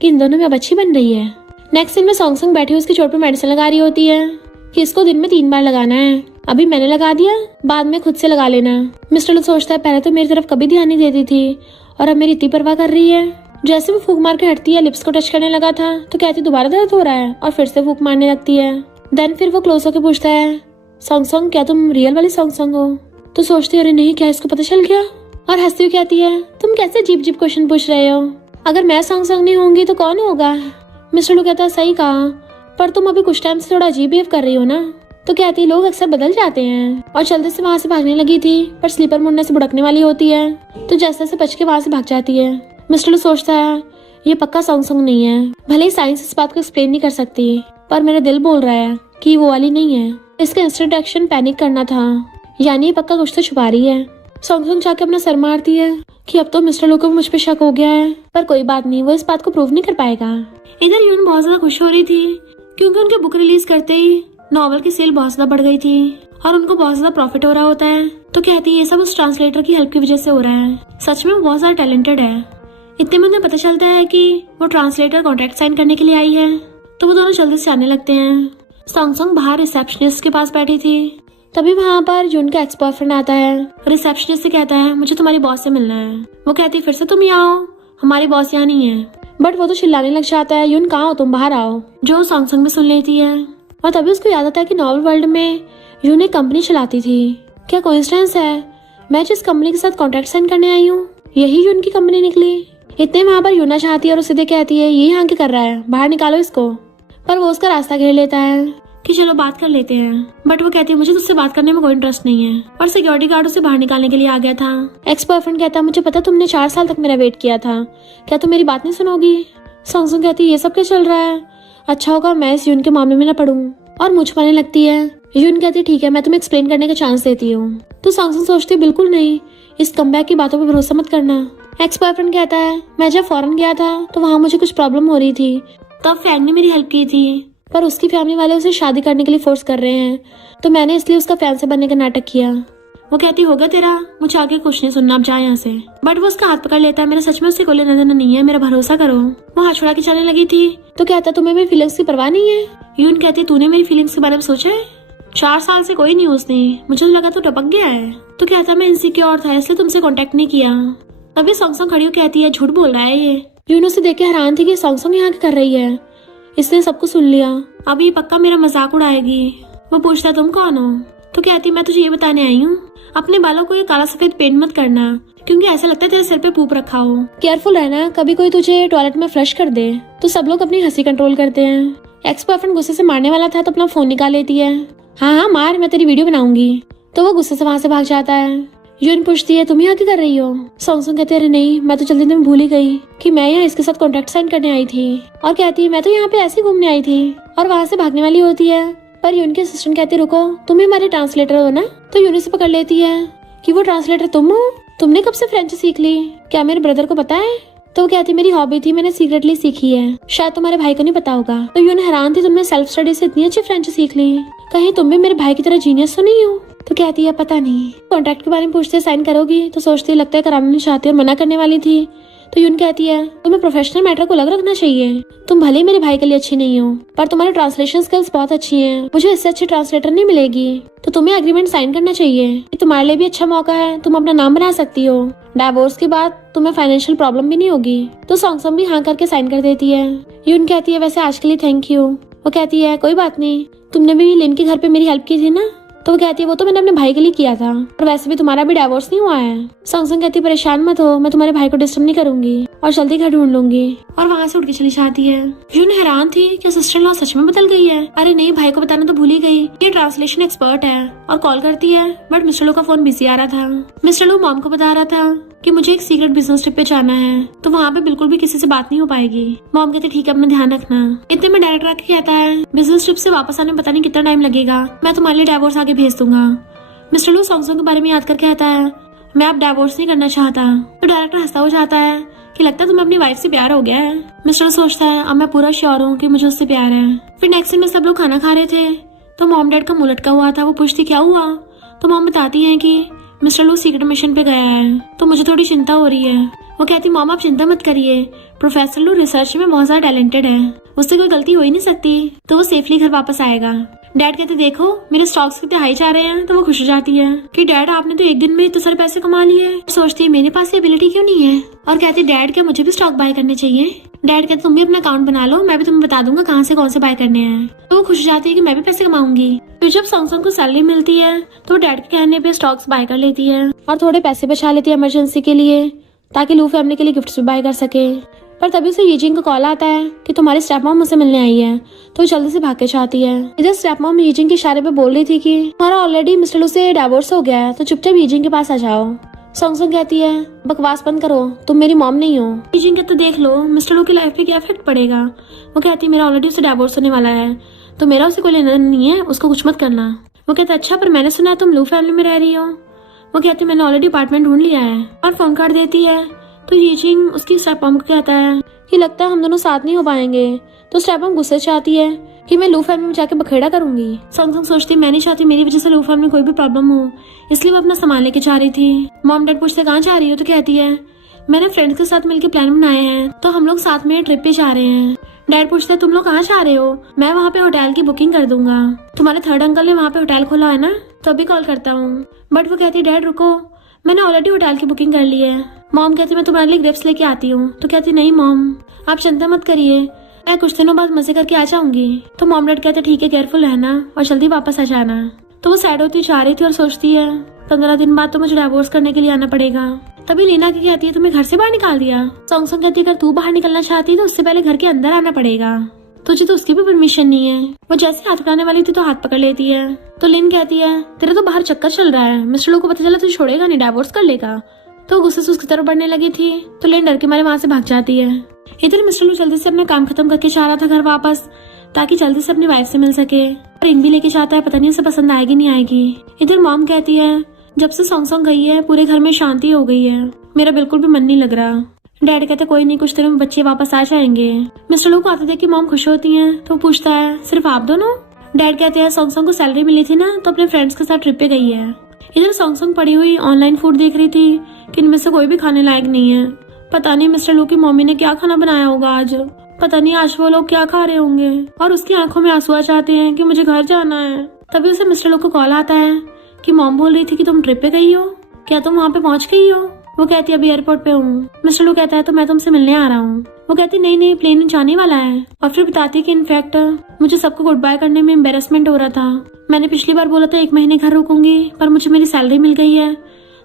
कि इन दोनों में अब अच्छी बन रही है। नेक्स्ट दिन में सॉन्ग सॉन्ग बैठी उसकी चोट पे मेडिसिन लगा रही होती है कि इसको दिन में 3 बार लगाना है। अभी मैंने लगा दिया, बाद में खुद से लगा लेना। मिस्टर लू सोचता है पहले तो मेरी तरफ कभी ध्यान नहीं देती थी और अब मेरी इतनी परवाह कर रही है। जैसे वो फूंक मार के हटती है, लिप्स को टच करने लगा था, तो कहती दोबारा दर्द हो रहा है और फिर से फूंक मारने लगती है। देन फिर वो क्लोज होकर पूछता है सॉन्ग सॉन्ग क्या तुम रियल वाली सॉन्ग सॉन्ग हो। तो सोचती है अरे नहीं, क्या इसको पता चल गया। और हंसती हुई कहती है तुम कैसे अजीब अजीब क्वेश्चन पूछ रहे हो, अगर मैं सॉन्ग सॉन्ग नहीं होंगी तो कौन होगा। मिस्टर लू कहता है सही कहा, पर तुम अभी कुछ टाइम से थोड़ा अजीब बिहेव कर रही हो ना। तो कहती है लोग अक्सर बदल जाते हैं। और जल्दी से वहाँ से भागने लगी थी, पर स्लीपर मुड़ने से भुड़कने वाली होती है, तो जैसे तैसे बच के वहाँ से भाग जाती है। मिस्टर लू सोचता है ये पक्का सॉन्ग सॉन्ग नहीं है। भले ही साइंस इस बात को एक्सप्लेन नहीं कर सकती, पर मेरा दिल बोल रहा है कि वो वाली नहीं है। इसका इंस्टेंट एक्शन पैनिक करना था, यानी ये पक्का कुछ तो छुपा रही है। सॉन्ग सॉन्ग जाके अपना सर मारती है कि अब तो मिस्टर लू को मुझ पे शक हो गया है, पर कोई बात नहीं, वो इस बात को प्रूव नहीं कर पाएगा। इधर यून बहुत ज्यादा खुश हो रही थी क्योंकि उनके बुक रिलीज करते ही नॉवल की सेल बहुत ज्यादा बढ़ गई थी और उनको बहुत ज्यादा प्रॉफिट हो रहा होता है। तो कहती है ये सब उस ट्रांसलेटर की हेल्प की वजह से हो रहा है। सच में वो बहुत ज्यादा टैलेंटेड है। इतने में उन्हें पता चलता है कि वो ट्रांसलेटर कॉन्ट्रैक्ट साइन करने के लिए आई है। तो वो दोनों जल्दी से आने लगते हैं। सॉन्ग सॉन्ग बाहर रिसेप्शनिस्ट के पास बैठी थी, तभी वहाँ पर जून का एक्स बॉयफ्रेंड आता है। रिसेप्शनिस्ट से कहता है मुझे तुम्हारी बॉस से मिलना है। वो कहती है फिर से तुम ही आओ, हमारी बॉस यहाँ नहीं है। बट वो तो चिल्लाने लग जाता है यून कहाँ हो तुम, बाहर आओ। जो सॉन्ग सॉन्ग में सुन लेती है और तभी उसको याद आता है कि नॉवल वर्ल्ड में यून एक कंपनी चलाती थी। क्या कोइंसिडेंस है, मैं जिस कंपनी के साथ कॉन्ट्रैक्ट साइन करने आई हूँ यही यून की कंपनी निकली। इतने वहाँ पर यूना चाहती है और उसे कहती है ये यहाँ क्या कर रहा है, बाहर निकालो इसको। पर वो उसका रास्ता घेर लेता है कि चलो बात कर लेते हैं। बट वो कहती है मुझे तुझसे बात करने में कोई इंटरेस्ट नहीं है। और सिक्योरिटी गार्ड उसे बाहर निकालने के लिए आ गया था। एक्स बॉयफ्रेंड कहता है मुझे पता तुमने 4 साल तक मेरा वेट किया था, क्या तुम मेरी बात नहीं सुनोगी। सॉन्ग सॉन्ग कहती है ये सब क्या चल रहा है, अच्छा होगा मैं इस यून के मामले में न पढ़ूं। और मुझ पाने लगती है। यून कहती है ठीक है मैं तुम्हें एक्सप्लेन करने का चांस देती हूँ। तो सॉन्ग सॉन्ग सोचती है बिल्कुल नहीं, इस कमबैक की बातों पर भरोसा मत करना। एक्स बॉयफ्रेंड कहता है मैं जब फॉरेन गया था तो वहाँ मुझे कुछ प्रॉब्लम हो रही थी, तब फैन ने मेरी हेल्प की थी, पर उसकी फैमिली वाले उसे शादी करने के लिए फोर्स कर रहे हैं, तो मैंने इसलिए उसका फैन से बनने का नाटक किया। वो कहती होगा तेरा, मुझे आगे कुछ नहीं सुनना, अब जा यहाँ से। बट वो उसका हाथ पकड़ लेता है, मेरा सच में उससे कोई लेना देना नहीं है, मेरा भरोसा करो। वो हाथ छुड़ा के चलने लगी थी तो कहता तुम्हें मेरी फीलिंग्स की परवाह नहीं है। यून कहती तूने मेरी फीलिंग्स के बारे में सोचा है, 4 साल से कोई न्यूज नहीं, मुझे तो लगा तू टपक गया है। तो कहता मैं इनसिक्योर था इसलिए तुमसे कॉन्टेक्ट नहीं किया। तभी सॉन्ग सॉन्ग खड़ी कहती है झूठ बोल रहा है ये। यून उसे देख के हैरान थी कि सॉन्ग सॉन्ग यहाँ क्या कर रही है, इसने सबको सुन लिया, अब ये पक्का मेरा मजाक उड़ाएगी। वो पूछता तुम कौन हो। तो कहती मैं तुझे ये बताने आई हूँ अपने बालों को ये काला सफेद पेंट मत करना, क्योंकि ऐसा लगता है तेरे सिर पे पूप रखा हो। केयरफुल रहना, कभी कोई तुझे टॉयलेट में फ्लश कर दे। तो सब लोग अपनी हंसी कंट्रोल करते हैं। एक्स बॉयफ्रेंड गुस्से से मारने वाला था तो अपना फोन निकाल लेती है। हाँ हाँ मार, मैं तेरी वीडियो बनाऊंगी। तो वो गुस्से से वहाँ से भाग जाता है। यून पूछती है तुम यहाँ क्या कर रही हो। सॉन्ग सॉन्ग कहते अरे नहीं, मैं तो जल्दी में भूल ही गई कि मैं यहाँ इसके साथ कॉन्ट्रैक्ट साइन करने आई थी। और कहती है मैं तो यहाँ पे ऐसे ही घूमने आई थी, और वहाँ से भागने वाली होती है। पर यून के असिस्टेंट कहती रुको, तुम ही हमारे ट्रांसलेटर हो ना। तो यून से पकड़ लेती है कि वो ट्रांसलेटर तुम हो, तुमने कब से फ्रेंच सीख ली, क्या मेरे ब्रदर को पता है। तो वो कहती मेरी हॉबी थी, मैंने सीक्रेटली सीखी है, शायद तुम्हारे भाई को नहीं पता होगा। तो यून हैरान थी तुमने सेल्फ स्टडी से इतनी अच्छी फ्रेंच सीख ली, कहीं तुम भी मेरे भाई की तरह जीनियस तो नहीं हो। तो कहती है पता नहीं। कॉन्ट्रैक्ट के बारे में पूछते साइन करोगी। तो सोचती लगता है कराना नहीं चाहती और मना करने वाली थी। तो यून कहती है तुम्हें प्रोफेशनल मैटर को अलग रखना चाहिए, तुम भले मेरे भाई के लिए अच्छी नहीं हो, पर तुम्हारी ट्रांसलेशन स्किल्स बहुत अच्छी हैं, मुझे इससे अच्छी ट्रांसलेटर नहीं मिलेगी, तो तुम्हें एग्रीमेंट साइन करना चाहिए। ये तुम्हारे लिए भी अच्छा मौका है, तुम अपना नाम बना सकती हो, डाइवोर्स के बाद तुम्हें फाइनेंशियल प्रॉब्लम भी नहीं होगी। तो सॉन्ग सॉन्ग भी हाँ करके साइन कर देती है। यून कहती है वैसे आज के लिए थैंक यू। वो कहती है कोई बात नहीं, तुमने भी लिन के घर पे मेरी हेल्प की थी ना। तो वो कहती है वो तो मैंने अपने भाई के लिए किया था, और वैसे भी तुम्हारा भी डाइवोर्स नहीं हुआ है। सॉन्ग सॉन्ग कहती है परेशान मत हो, मैं तुम्हारे भाई को डिस्टर्ब नहीं करूंगी। और जल्दी घर ढूंढ लूंगी। और वहाँ से उठ के चली जाती है। यून हैरान थी कि सिस्टर लॉ सच में बदल गई है। अरे नहीं, भाई को बताना तो भूल ही गई, ये ट्रांसलेशन एक्सपर्ट है। और कॉल करती है बट मिस्टर लो का फोन बिजी आ रहा था। मिस्टर लो मॉम को बता रहा था कि मुझे एक सीक्रेट बिजनेस ट्रिप पे जाना है, तो वहाँ पे बिल्कुल भी किसी से बात नहीं हो पाएगी। मॉम कहते ठीक है, अपना ध्यान रखना। इतने में डायरेक्टर आके कहता है बिजनेस ट्रिप से वापस आने में पता नहीं कितना टाइम लगेगा, मैं तुम्हारे लिए डाइवोर्स आगे भेज दूंगा। मिस्टर लो सॉन्ग के बारे में याद करके कहता है मैं अब डाइवोर्स नहीं करना चाहता। तो डायरेक्टर हंसता हो जाता है कि लगता है तुम्हें अपनी वाइफ से प्यार हो गया है। मिस्टर सोचता है अब मैं पूरा श्योर हूँ कि मुझे उससे प्यार है। फिर नेक्स्ट सीन में सब लोग खाना खा रहे थे तो मॉम डैड का मुंह लटका हुआ था। वो पूछती क्या हुआ, तो मॉम बताती है कि मिस्टर लू सीक्रेट मिशन पे गया है, तो मुझे थोड़ी चिंता हो रही है। वो कहती मॉम आप चिंता मत करिए, प्रोफेसर लू रिसर्च में बहुत ज्यादा टैलेंटेड है, उससे कोई गलती हो ही नहीं सकती, तो वो सेफली घर वापस आएगा। डैड कहते देखो मेरे स्टॉक्स कितने हाई जा रहे हैं, तो वो खुश हो जाती है कि डैड आपने तो एक दिन में इतने सारे पैसे कमा लिए। सोचती है मेरे पास ये एबिलिटी क्यों नहीं है, और कहती डैड क्या मुझे भी स्टॉक बाय करने चाहिए। डैड कहते तुम भी अपना अकाउंट बना लो, मैं भी तुम्हें बता दूंगा कहाँ से कौन से बाय करने हैं। तो वो खुश हो जाती है कि मैं भी पैसे कमाऊंगी। फिर जब सॉन्ग को सैलरी मिलती है तो डैड के कहने पे स्टॉक्स बाय कर लेती है और थोड़े पैसे बचा लेती है इमरजेंसी के लिए, ताकि लू फैमिली के लिए गिफ्ट्स भी बाय कर सके। पर तभी उसे यीजिंग का कॉल आता है कि तुम्हारी स्टेप मॉम मुझसे मिलने आई है, तो वो जल्दी से भाग के चाहती है। इधर स्टेप मॉम यीजिंग के इशारे पे बोल रही थी कि तुम्हारा ऑलरेडी मिस्टर लू से डिवोर्स हो गया है, तो चुपचाप यीजिंग के पास आ जाओ। सॉन्ग कहती है बकवास बंद करो, तुम मेरी मॉम नहीं हो। यीजिंग कहते देख लो मिस्टर लू की लाइफ पे क्या इफेक्ट पड़ेगा। वो कहती मेरा ऑलरेडी उससे डिवोर्स होने वाला है, तो मेरा उसे कोई लेना नहीं है, उसको कुछ मत करना। वो कहते अच्छा पर मैंने सुना है तुम लू फैमिली में रह रही हो। वो कहती मैंने ऑलरेडी अपार्टमेंट ढूंढ लिया है, और फोन काट देती है। तो यीजिंग उसकी स्टेप मॉम को कहता है कि लगता है हम दोनों साथ नहीं हो पाएंगे। तो स्टेप मॉम गुस्से से आती है कि मैं लू फैमिली में जाके बखेड़ा करूंगी। सॉन्ग सोचती मैं नहीं चाहती मेरी वजह से लू फैमिली में कोई भी प्रॉब्लम हो, इसलिए वो अपना सामान लेके जा रही थी। मॉम डैड पूछते कहाँ जा रही हो, तो कहती है मैंने फ्रेंड्स के साथ मिलकर प्लान बनाए हैं, तो हम लोग साथ में ट्रिप पे जा रहे हैं। डैड पूछते तुम लोग कहाँ जा रहे हो, मैं वहाँ पे होटल की बुकिंग कर दूंगा, तुम्हारे थर्ड अंकल ने वहाँ पे होटल खोला है ना, तो अभी कॉल करता हूँ। बट वो कहती डैड रुको, मैंने ऑलरेडी होटल की बुकिंग कर ली है। मॉम कहती मैं तुम्हारे लिए ग्रेप्स लेके आती हूँ। तो कहती नहीं मॉम आप चिंता मत करिए, मैं कुछ दिनों बाद मजे करके आ जाऊंगी। तो मॉम डैड कहते ठीक है केयरफुल रहना और जल्दी वापस आ जाना। तो वो सैड होती जा रही थी और सोचती है 15 दिन बाद तो मुझे डिवोर्स करने के लिए आना पड़ेगा। तभी लीना की कहती है तुम्हें घर से बाहर निकाल दिया। सॉन्ग कहती है अगर तू बाहर निकलना चाहती है तो उससे पहले घर के अंदर आना पड़ेगा, तुझे तो उसकी भी परमिशन नहीं है। वो जैसे हाथ उठाने वाली थी तो हाथ पकड़ लेती है। तो लिन कहती है तेरा तो बाहर चक्कर चल रहा है, मिस्टर लो को पता चला तो छोड़ेगा नहीं, डिवोर्स कर लेगा। तो गुस्से से उसकी तरफ बढ़ने लगी थी, तो लिन डर के मारे वहां से भाग जाती है। इधर मिस्टर लो जल्दी से अपना काम खत्म करके जा रहा था घर वापस, ताकि जल्दी से अपनी वाइफ से मिल सके। रिंग भी लेके जाता है, पता नहीं उसे पसंद आएगी नहीं आएगी। इधर मॉम कहती है जब से सॉन्ग गई है पूरे घर में शांति हो गई है, मेरा बिल्कुल भी मन नहीं लग रहा। डैड कहते कोई नहीं, कुछ दिनों में बच्चे वापस आ जाएंगे। मिस्टर लो को आते देख के मॉम खुश होती है, तो पूछता है सिर्फ आप दोनों। डैड कहते हैं सॉन्ग को सैलरी मिली थी ना, तो अपने फ्रेंड्स के साथ ट्रिप पे गई है। इधर सॉन्ग पड़ी हुई ऑनलाइन फूड देख रही थी कि इनमें से कोई भी खाने लायक नहीं है। पता नहीं मिस्टर लो की मम्मी ने क्या खाना बनाया होगा आज, पता नहीं आज वो लोग क्या खा रहे होंगे। और उसकी आंखों में आंसू आ जाते हैं कि मुझे घर जाना है। तभी उसे मिस्टर लो को कॉल आता है कि मॉम बोल रही थी कि तुम ट्रिप पे गई हो, क्या तुम वहाँ पे पहुँच गई हो। वो कहती है अभी एयरपोर्ट पे हूँ। मिस्टर लो कहता है तो मैं तुमसे मिलने आ रहा हूँ। वो कहती नहीं प्लेन जाने वाला है। और फिर बताती कि इनफैक्ट मुझे सबको गुड बाय करने में एम्बेरसमेंट हो रहा था। मैंने पिछली बार बोला था 1 महीने घर रुकूंगी, पर मुझे मेरी सैलरी मिल गई है,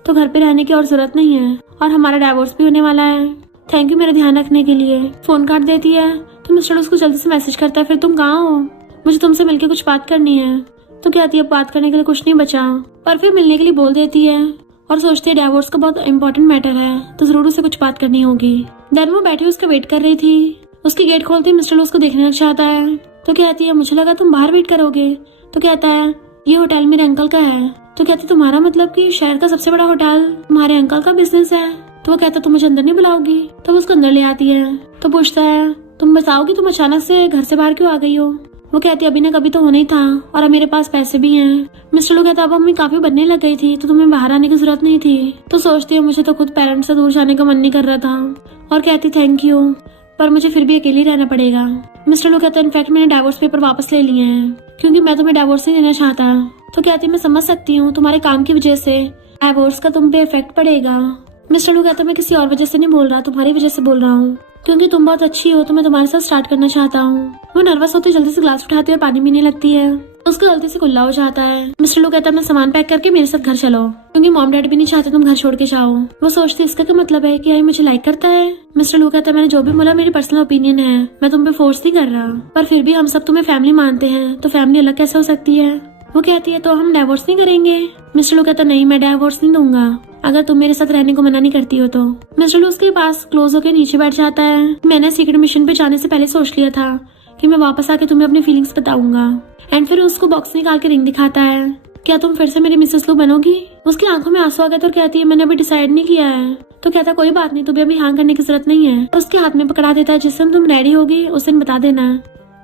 तो घर पे रहने की और जरूरत नहीं है, और हमारा डिवोर्स भी होने वाला है। थैंक यू मेरा ध्यान रखने के लिए। फोन काट देती है तो मिस्टर उसको जल्दी से मैसेज करता है फिर तुम कहाँ हो, मुझे तुमसे मिलकर कुछ बात करनी है। तो कहती है बात करने के लिए कुछ नहीं बचा, पर फिर मिलने के लिए बोल देती है और सोचती है डिवोर्स का बहुत इंपॉर्टेंट मैटर है, तो जरूर उसे कुछ बात करनी होगी। देन वो बैठी उसका वेट कर रही थी। उसकी गेट खोलती मिस्टर लो उसको देखने लग जाता है। तो कहती है मुझे लगा तुम बाहर वेट करोगे। तो कहता है ये होटल मेरे अंकल का है। तो कहती तुम्हारा मतलब कि शहर का सबसे बड़ा होटल तुम्हारे अंकल का बिजनेस है। तो वो कहता तुम मुझे अंदर नहीं बुलाओगी। तो वो उसको अंदर ले आती है। तो पूछता है तुम बताओगी तुम अचानक से घर से बाहर क्यों आ गई हो। वो कहती अभी ना कभी तो होना ही था, और अब मेरे पास पैसे भी हैं। मिस्टर लो कहता अब मम्मी काफी बनने लग गई थी, तो तुम्हें बाहर आने की जरूरत नहीं थी। तो सोचती है मुझे तो खुद पेरेंट्स से दूर जाने का मन नहीं कर रहा था, और कहती थैंक यू, पर मुझे फिर भी अकेले रहना पड़ेगा। मिस्टर लो कहता इनफैक्ट मैंने डिवोर्स पेपर वापस ले लिए हैं, क्योंकि मैं तुम्हें डिवोर्स नहीं देना चाहता। तो कहती मैं समझ सकती हूँ तुम्हारे काम की वजह से डिवोर्स का तुम पे इफेक्ट पड़ेगा, मिस्टर लू कहता मैं किसी और वजह से नहीं बोल रहा, तुम्हारी वजह से बोल रहा हूँ, क्योंकि तुम बहुत अच्छी हो तो मैं तुम्हारे साथ स्टार्ट करना चाहता हूँ। वो नर्वस होते जल्दी से ग्लास उठाती है और पानी पीने लगती है। उसको गलती से कुल्ला हो जाता है। मिस्टर लू कहता है मैं सामान पैक करके मेरे साथ घर चलो, क्योंकि मॉम डैड भी नहीं चाहते तुम घर छोड़ के जाओ। वो सोचती है इसका क्या मतलब है कि आई मुझे लाइक करता है। मिस्टर लू कहता है मैंने जो भी बोला मेरी पर्सनल ओपिनियन है, मैं तुम पे फोर्स नहीं कर रहा, पर फिर भी हम सब तुम्हें फैमिली मानते हैं तो फैमिली अलग कैसे हो सकती है। वो कहती है तो हम डाइवोर्स नहीं करेंगे। मिस्टर लू कहता नहीं, मैं डाइवोर्स नहीं दूंगा अगर तुम मेरे साथ रहने को मना नहीं करती हो तो। मिस्टर लू उसके पास क्लोज होकर नीचे बैठ जाता है। मैंने सीक्रेट मिशन पे जाने से पहले सोच लिया था कि मैं वापस आके तुम्हें अपनी फीलिंग्स बताऊंगा। एंड फिर उसको बॉक्स निकाल के रिंग दिखाता है। क्या तुम फिर से मेरी मिसेस लू बनोगी? उसकी आंखों में आंसू आ गए तो कहती है मैंने अभी डिसाइड नहीं किया है। तो कहता कोई बात नहीं, तुम्हें अभी हाँ करने की जरूरत नहीं है। उसके हाथ में पकड़ा देता है जिस दिन तुम रेडी होगी उस दिन बता देना।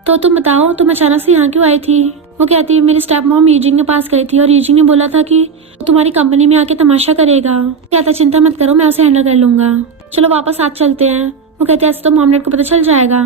तो तुम बताओ तुम अचानक से यहाँ क्यों आई थी? वो कहती है मेरी स्टेप मॉम यूजिंग के पास गई थी और यूजिंग ने बोला था कि तुम्हारी कंपनी में आके तमाशा करेगा। कहता चिंता मत करो, मैं उसे हैंडल कर लूंगा, चलो वापस साथ चलते हैं। वो कहते हैं ऐसे तो मॉम डैड को पता चल जाएगा।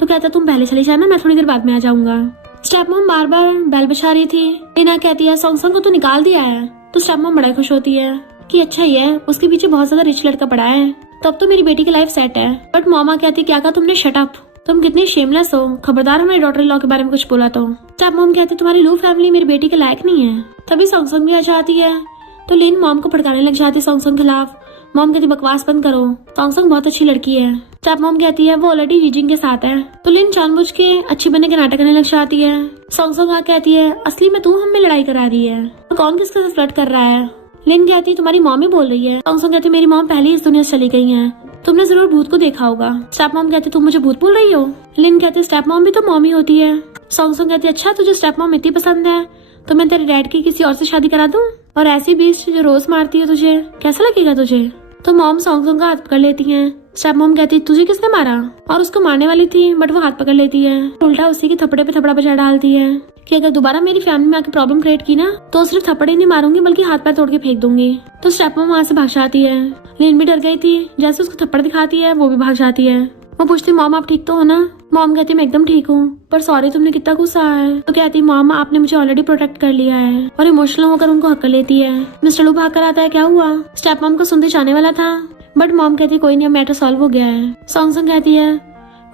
तो कहता तुम पहले चली जाना, मैं थोड़ी देर बाद में आ जाऊंगा। स्टेप मॉम बार बार बेल बजा रही थी। टीना कहती है सॉन्ग को तो निकाल दिया है। तो स्टेप मॉम बड़ा खुश होती है कि अच्छा ही है, उसके पीछे बहुत ज्यादा रिच लड़का पड़ा है, तब तो मेरी बेटी की लाइफ सेट है। बट मामा कहती क्या कहा तुमने, शट अप, तुम कितनी शेमलेस हो, खबरदार हमारे डॉटर इन लॉ के बारे में कुछ बोला तो। स्टेप मॉम कहती तुम्हारी लू फैमिली मेरी बेटी के लायक नहीं है। तभी सॉन्ग भी आ जाती है तो लिन मॉम को भड़काने लग जाती है सॉन्ग खिलाफ। मॉम कहती बकवास बंद करो, सॉन्ग बहुत अच्छी लड़की है। स्टेप मॉम कहती है वो ऑलरेडी यूजिंग के साथ है। तो लिन जानबूझ के अच्छी बनने के नाटक करने लग जाती है। सॉन्ग कहती है असली में तू हम में लड़ाई करा रही है, तो कौन किसके साथ फ्लर्ट कर रहा है? लिन कहती है तुम्हारी मॉम ही बोल रही है। सॉन्ग कहती मेरी मॉम पहले ही इस दुनिया से चली गई है, तुमने जरूर भूत को देखा होगा। स्टेप मॉम कहती तुम मुझे भूत बोल रही हो? लिन कहती स्टेप मॉम भी तो मॉम ही होती है। सॉन्ग कहती अच्छा तुझे स्टेप मॉम इतनी पसंद है तो मैं तेरे डैड की किसी और से शादी करा दूं, और ऐसी बीच जो रोज मारती है तुझे कैसा लगेगा तुझे? तो मॉम सॉन्ग का हाथ पकड़ लेती है। स्टेप मॉम कहती तुझे किसने मारा? और उसको मारने वाली थी बट वो हाथ पकड़ लेती है, उल्टा उसी की थप्पड़े पे थप्पड़ा बजा डालती है कि अगर दोबारा मेरी फैमिली में आके प्रॉब्लम क्रिएट की ना तो सिर्फ थप्पड़े नहीं मारूंगी बल्कि हाथ पैर तोड़ के फेंक दूंगी। तो स्टेप मॉम वहाँ से भाग जाती है। लिन भी डर गई थी, जैसे उसको थप्पड़ दिखाती है वो भी भाग जाती है। वो पूछती मॉम आप ठीक तो हो ना? मॉम कहती मैं एकदम ठीक हूँ, पर सॉरी तुमने कितना गुस्सा है। तो कहती मॉम आपने मुझे ऑलरेडी प्रोटेक्ट कर लिया है, और इमोशनल होकर उनको हक कर लेती है। मिस्टर लू भाग कर आता है क्या हुआ? स्टेप मॉम को सुनते जाने वाला था बट मॉम कहती कोई नहीं, मैटर सॉल्व हो गया है। सॉन्ग कहती है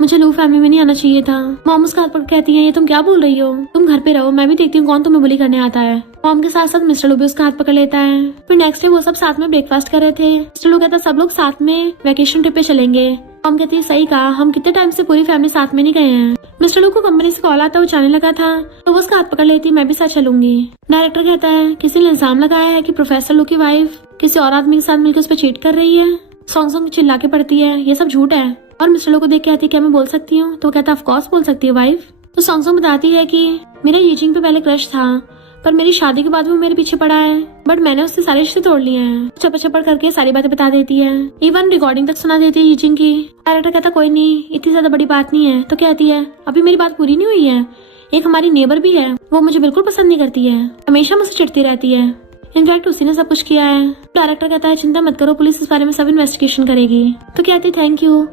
मुझे लू फैमिली में नहीं आना चाहिए था। मॉम उसका हाथ पकड़ कहती है ये तुम क्या बोल रही हो, तुम घर पे रहो, मैं भी देखती हूँ कौन तुम्हें बुली करने आता है। मॉम के साथ साथ मिस्टर लू भी उसका हाथ पकड़ लेता है। फिर नेक्स्ट डे वो सब साथ में ब्रेकफास्ट कर रहे थे। मिस्टर लू कहता सब लोग साथ में वेकेशन ट्रिप पे चलेंगे। मॉम कहती है सही कहा, हम कितने टाइम से पूरी फैमिली साथ में नहीं गए हैं। मिस्टर लू को कंपनी से कॉल आता, वो जाने लगा था तो वो उसका हाथ पकड़ लेती मैं भी साथ चलूंगी। डायरेक्टर कहता है किसी ने इल्जाम लगाया है कि प्रोफेसर लू की वाइफ किसी और आदमी के साथ मिलकर उस पर चीट कर रही है। सॉन्ग चिल्ला के पड़ती है ये सब झूठ है, और मिस्टर लू को देख के आती है क्या मैं बोल सकती हूँ? तो कहता ऑफ कोर्स बोल सकती है वाइफ। तो सॉन्ग बताती है कि मेरा यूजिंग पे पहले क्रश था पर मेरी शादी के बाद वो मेरे पीछे पड़ा है, बट मैंने उससे सारे रिश्ते तोड़ लिए हैं। चपड़ चपड़ करके सारी बातें बता देती है, इवन रिकॉर्डिंग तक सुना देती है यूजिंग की। डायरेक्टर कहता कोई नहीं, इतनी ज्यादा बड़ी बात नहीं है। तो कहती है अभी मेरी बात पूरी नहीं हुई है, एक हमारी नेबर भी है, वो मुझे बिल्कुल पसंद नहीं करती है, हमेशा मुझसे चिढ़ती रहती है, इनफैक्ट उसी ने सब कुछ किया है। डायरेक्टर कहता है चिंता मत करो, पुलिस इस बारे में सब इन्वेस्टिगेशन करेगी। तो कहती थैंक यू,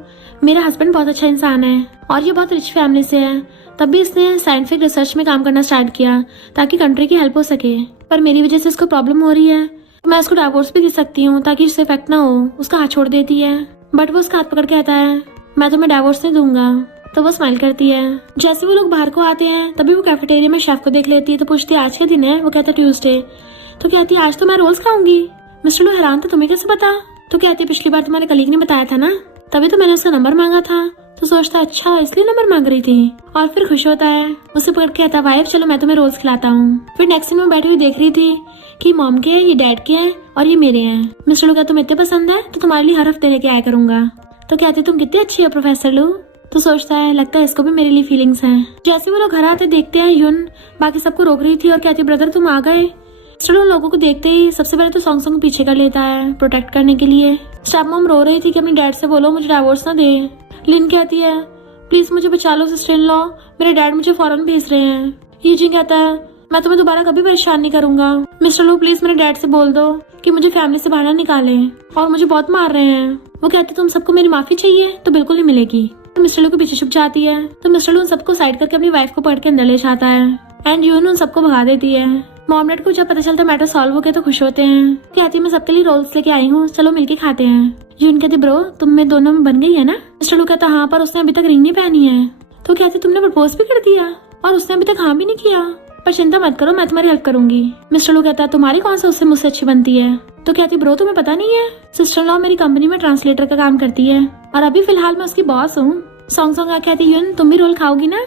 मेरा हस्बैंड बहुत अच्छा इंसान है और ये बहुत रिच फैमिली से है, तब भी इसने साइंटिफिक रिसर्च में काम करना स्टार्ट किया ताकि कंट्री की हेल्प हो सके, पर मेरी वजह से इसको प्रॉब्लम हो रही है, मैं उसको डाइवोर्स भी दे सकती हूँ ताकि इससे इफेक्ट ना हो। उसका हाथ छोड़ देती है बट वो उसका हाथ पकड़ के कहता है मैं तुम्हें डाइवोर्स नहीं दूंगा। तो वो स्माइल करती है। जैसे वो लोग बाहर को आते हैं तभी वो कैफेटेरिया में शेफ को देख लेती है, तो पूछती है आज का दिन है? वो कहता ट्यूसडे। तो कहती है आज तो मैं रोज खाऊंगी। मिस्टर लू हैरान था तुम्हें कैसे पता? तो कहती है पिछली बार तुम्हारे कलीग ने बताया था ना, तभी तो मैंने उसका नंबर मांगा था। तो सोचता अच्छा इसलिए नंबर मांग रही थी, और फिर खुश होता है, उसे पकड़ के कहता वाइफ चलो मैं तुम्हें रोज खिलाता हूँ। फिर नेक्स्ट दिन मैं बैठी हुई देख रही थी कि मॉम के हैं, ये डैड के हैं और ये मेरे हैं। मिस्टर लू कहता तुम इतने पसंद है तो तुम्हारे लिए हर हफ्ते लेके आया करूंगा। तो कहती तुम कितनी अच्छी हो प्रोफेसर लू। तो सोचता है लगता है इसको भी मेरे लिए फीलिंग्स हैं। जैसे वो लोग घर आते देखते हैं यून बाकी सबको रोक रही थी और कहती ब्रदर तुम आ गए। मिस्टर उन लोगों को देखते ही सबसे पहले तो सॉन्ग पीछे कर लेता है प्रोटेक्ट करने के लिए। स्टेप मॉम रो रही थी कि अपने डैड से बोलो मुझे डाइवोर्स ना दे। लिन कहती है प्लीज मुझे बचा लो सिस्टर इन लॉ, मेरे डैड मुझे फॉरेन भेज रहे हैं। यूजिन कहता है मैं तुम्हें दोबारा कभी परेशान नहीं करूंगा। मिस्टर लू प्लीज मेरे डैड से बोल दो कि मुझे फैमिली से बाहर ना निकाले और मुझे बहुत मार रहे हैं। वो कहते तुम सबको मेरी माफी चाहिए तो बिल्कुल नहीं मिलेगी। तो मिस्टर लू के पीछे छुप जाती है। तो मिस्टर लू उन सबको साइड करके अपनी वाइफ को पकड़ के अंदर ले जाता है एंड यून उन सबको भगा देती है। मॉम डैड को जब पता चलता है मैटर सॉल्व हो गया तो खुश होते हैं। कहती मैं सबके लिए रोल्स लेके आई हूँ, चलो मिलके खाते हैं। यून कहती ब्रो तुम में दोनों में बन गई है ना। मिस्टर लू कहता हाँ, पर उसने अभी तक रिंग नहीं पहनी है। तो कहती तुमने प्रपोज भी कर दिया और उसने अभी तक हाँ भी नहीं किया, पर चिंता मत करो मैं तुम्हारी हेल्प करूंगी। मिस्टर लू कहता तुम्हारी कौन सा उससे मुझसे अच्छी बनती है। तो कहती ब्रो तुम्हें पता नहीं है, सिस्टर लॉ मेरी कंपनी में ट्रांसलेटर का काम करती है और अभी फिलहाल मैं उसकी बॉस हूँ। सॉन्ग कहती यून तुम भी रोल खाओगी ना।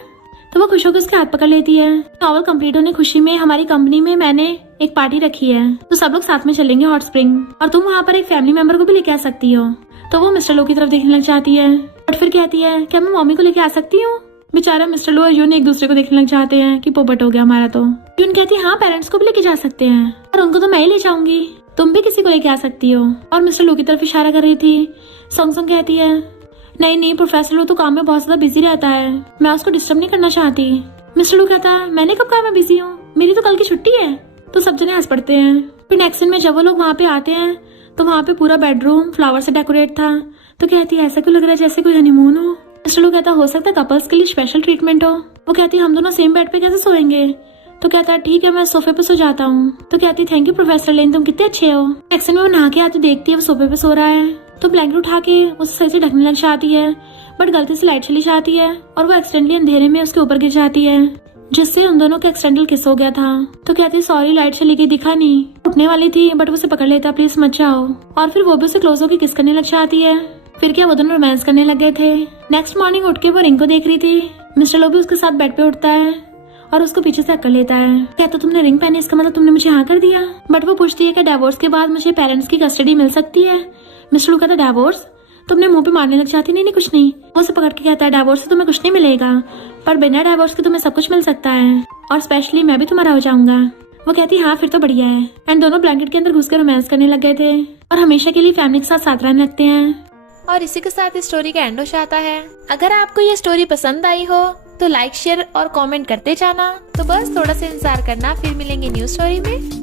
तो वो खुश होकर उसके हाथ पकड़ लेती है। नॉवल कंप्लीट होने खुशी में हमारी कंपनी में मैंने एक पार्टी रखी है, तो सब लोग साथ में चलेंगे हॉट स्प्रिंग, और तुम वहाँ पर एक फैमिली मेंबर को भी लेके आ सकती हो। तो वो मिस्टर लो की तरफ देखने लग जाती है, बट फिर कहती है क्या मैं मम्मी को लेके आ सकती हूँ। बेचारा मिस्टर लो और यून एक दूसरे को देखने लग जाते हैं कि पोपट हो गया हमारा। तो यून कहती है हाँ पेरेंट्स को भी लेके जा सकते हैं, और उनको तो मैं ही ले जाऊंगी, तुम भी किसी को लेके आ सकती हो। और मिस्टर लो की तरफ इशारा कर रही थी। सॉन्ग कहती है नहीं प्रोफेसर लो तो काम में बहुत ज्यादा बिजी रहता है, मैं उसको डिस्टर्ब नहीं करना चाहती। मिस्टर लू कहता है मैंने कब कहा मैं बिजी हूँ, मेरी तो कल की छुट्टी है। तो सब जने हंस पड़ते हैं। फिर नेक्स्ट सीन में जब वो लोग वहाँ पे आते हैं तो वहाँ पे पूरा बेडरूम फ्लावर से डेकोरेट था। तो कहती है ऐसा क्यों लग रहा है जैसे कोई हनीमून हो। मिस्टर लू कहता हो सकता है कपल्स के लिए स्पेशल ट्रीटमेंट हो। वो कहती हम दोनों सेम बेड पे कैसे सोएंगे। तो कहता है ठीक है मैं सोफे पे सो जाता हूँ। तो कहती थैंक यू प्रोफेसर लेन, तुम कितने अच्छे हो। नेक्स्ट सीन में वो नहा के आती देखती है वो सोफे पे सो रहा है, तो ब्लैंकेट उठा के उसे सही से ढकने लग जाती है, बट गलती से लाइट चली जाती है और वो एक्सीडेंटली अंधेरे में उसके ऊपर गिर जाती है, जिससे उन दोनों का एक्सीडेंटल किस हो गया था। तो कहती सॉरी लाइट चली गई दिखा नहीं, उठने वाली थी बट उसे पकड़ लेता प्लीज मत जाओ। और फिर वो भी उसे क्लोज होकर किस करने लग जाती है। फिर क्या वो दोनों रोमांस करने लग गए थे। नेक्स्ट मॉर्निंग उठ के वो रिंग को देख रही थी। मिस्टर लो भी उसके साथ बेड पे उठता है और उसको पीछे से कर लेता है। कहता तुमने रिंग पहनी इसका मतलब तुमने मुझे हाँ कर दिया। बट वो पूछती है कि डिवोर्स के बाद मुझे पेरेंट्स की कस्टडी मिल सकती है। मिस्टर लो कहता डिवोर्स, तुमने मुंह पे मारने लग जाती। नहीं कुछ नहीं। वो उसे पकड़ के कहता है डिवोर्स से तुम्हें कुछ नहीं मिलेगा, पर बिना डिवोर्स के तुम्हें सब कुछ मिल सकता है, और स्पेशली मैं भी तुम्हारा हो जाऊंगा। वो कहती हाँ फिर तो बढ़िया है। एंड दोनों ब्लैंकेट के अंदर घुस कर रोमांस करने लग गए थे और हमेशा के लिए फैमिली के साथ रहने लगते हैं। और इसी के साथ इस स्टोरी का एंड हो जाता है। अगर आपको ये स्टोरी पसंद आई हो तो लाइक शेयर और कमेंट करते जाना। तो बस थोड़ा सा इंतजार करना, फिर मिलेंगे न्यू स्टोरी में।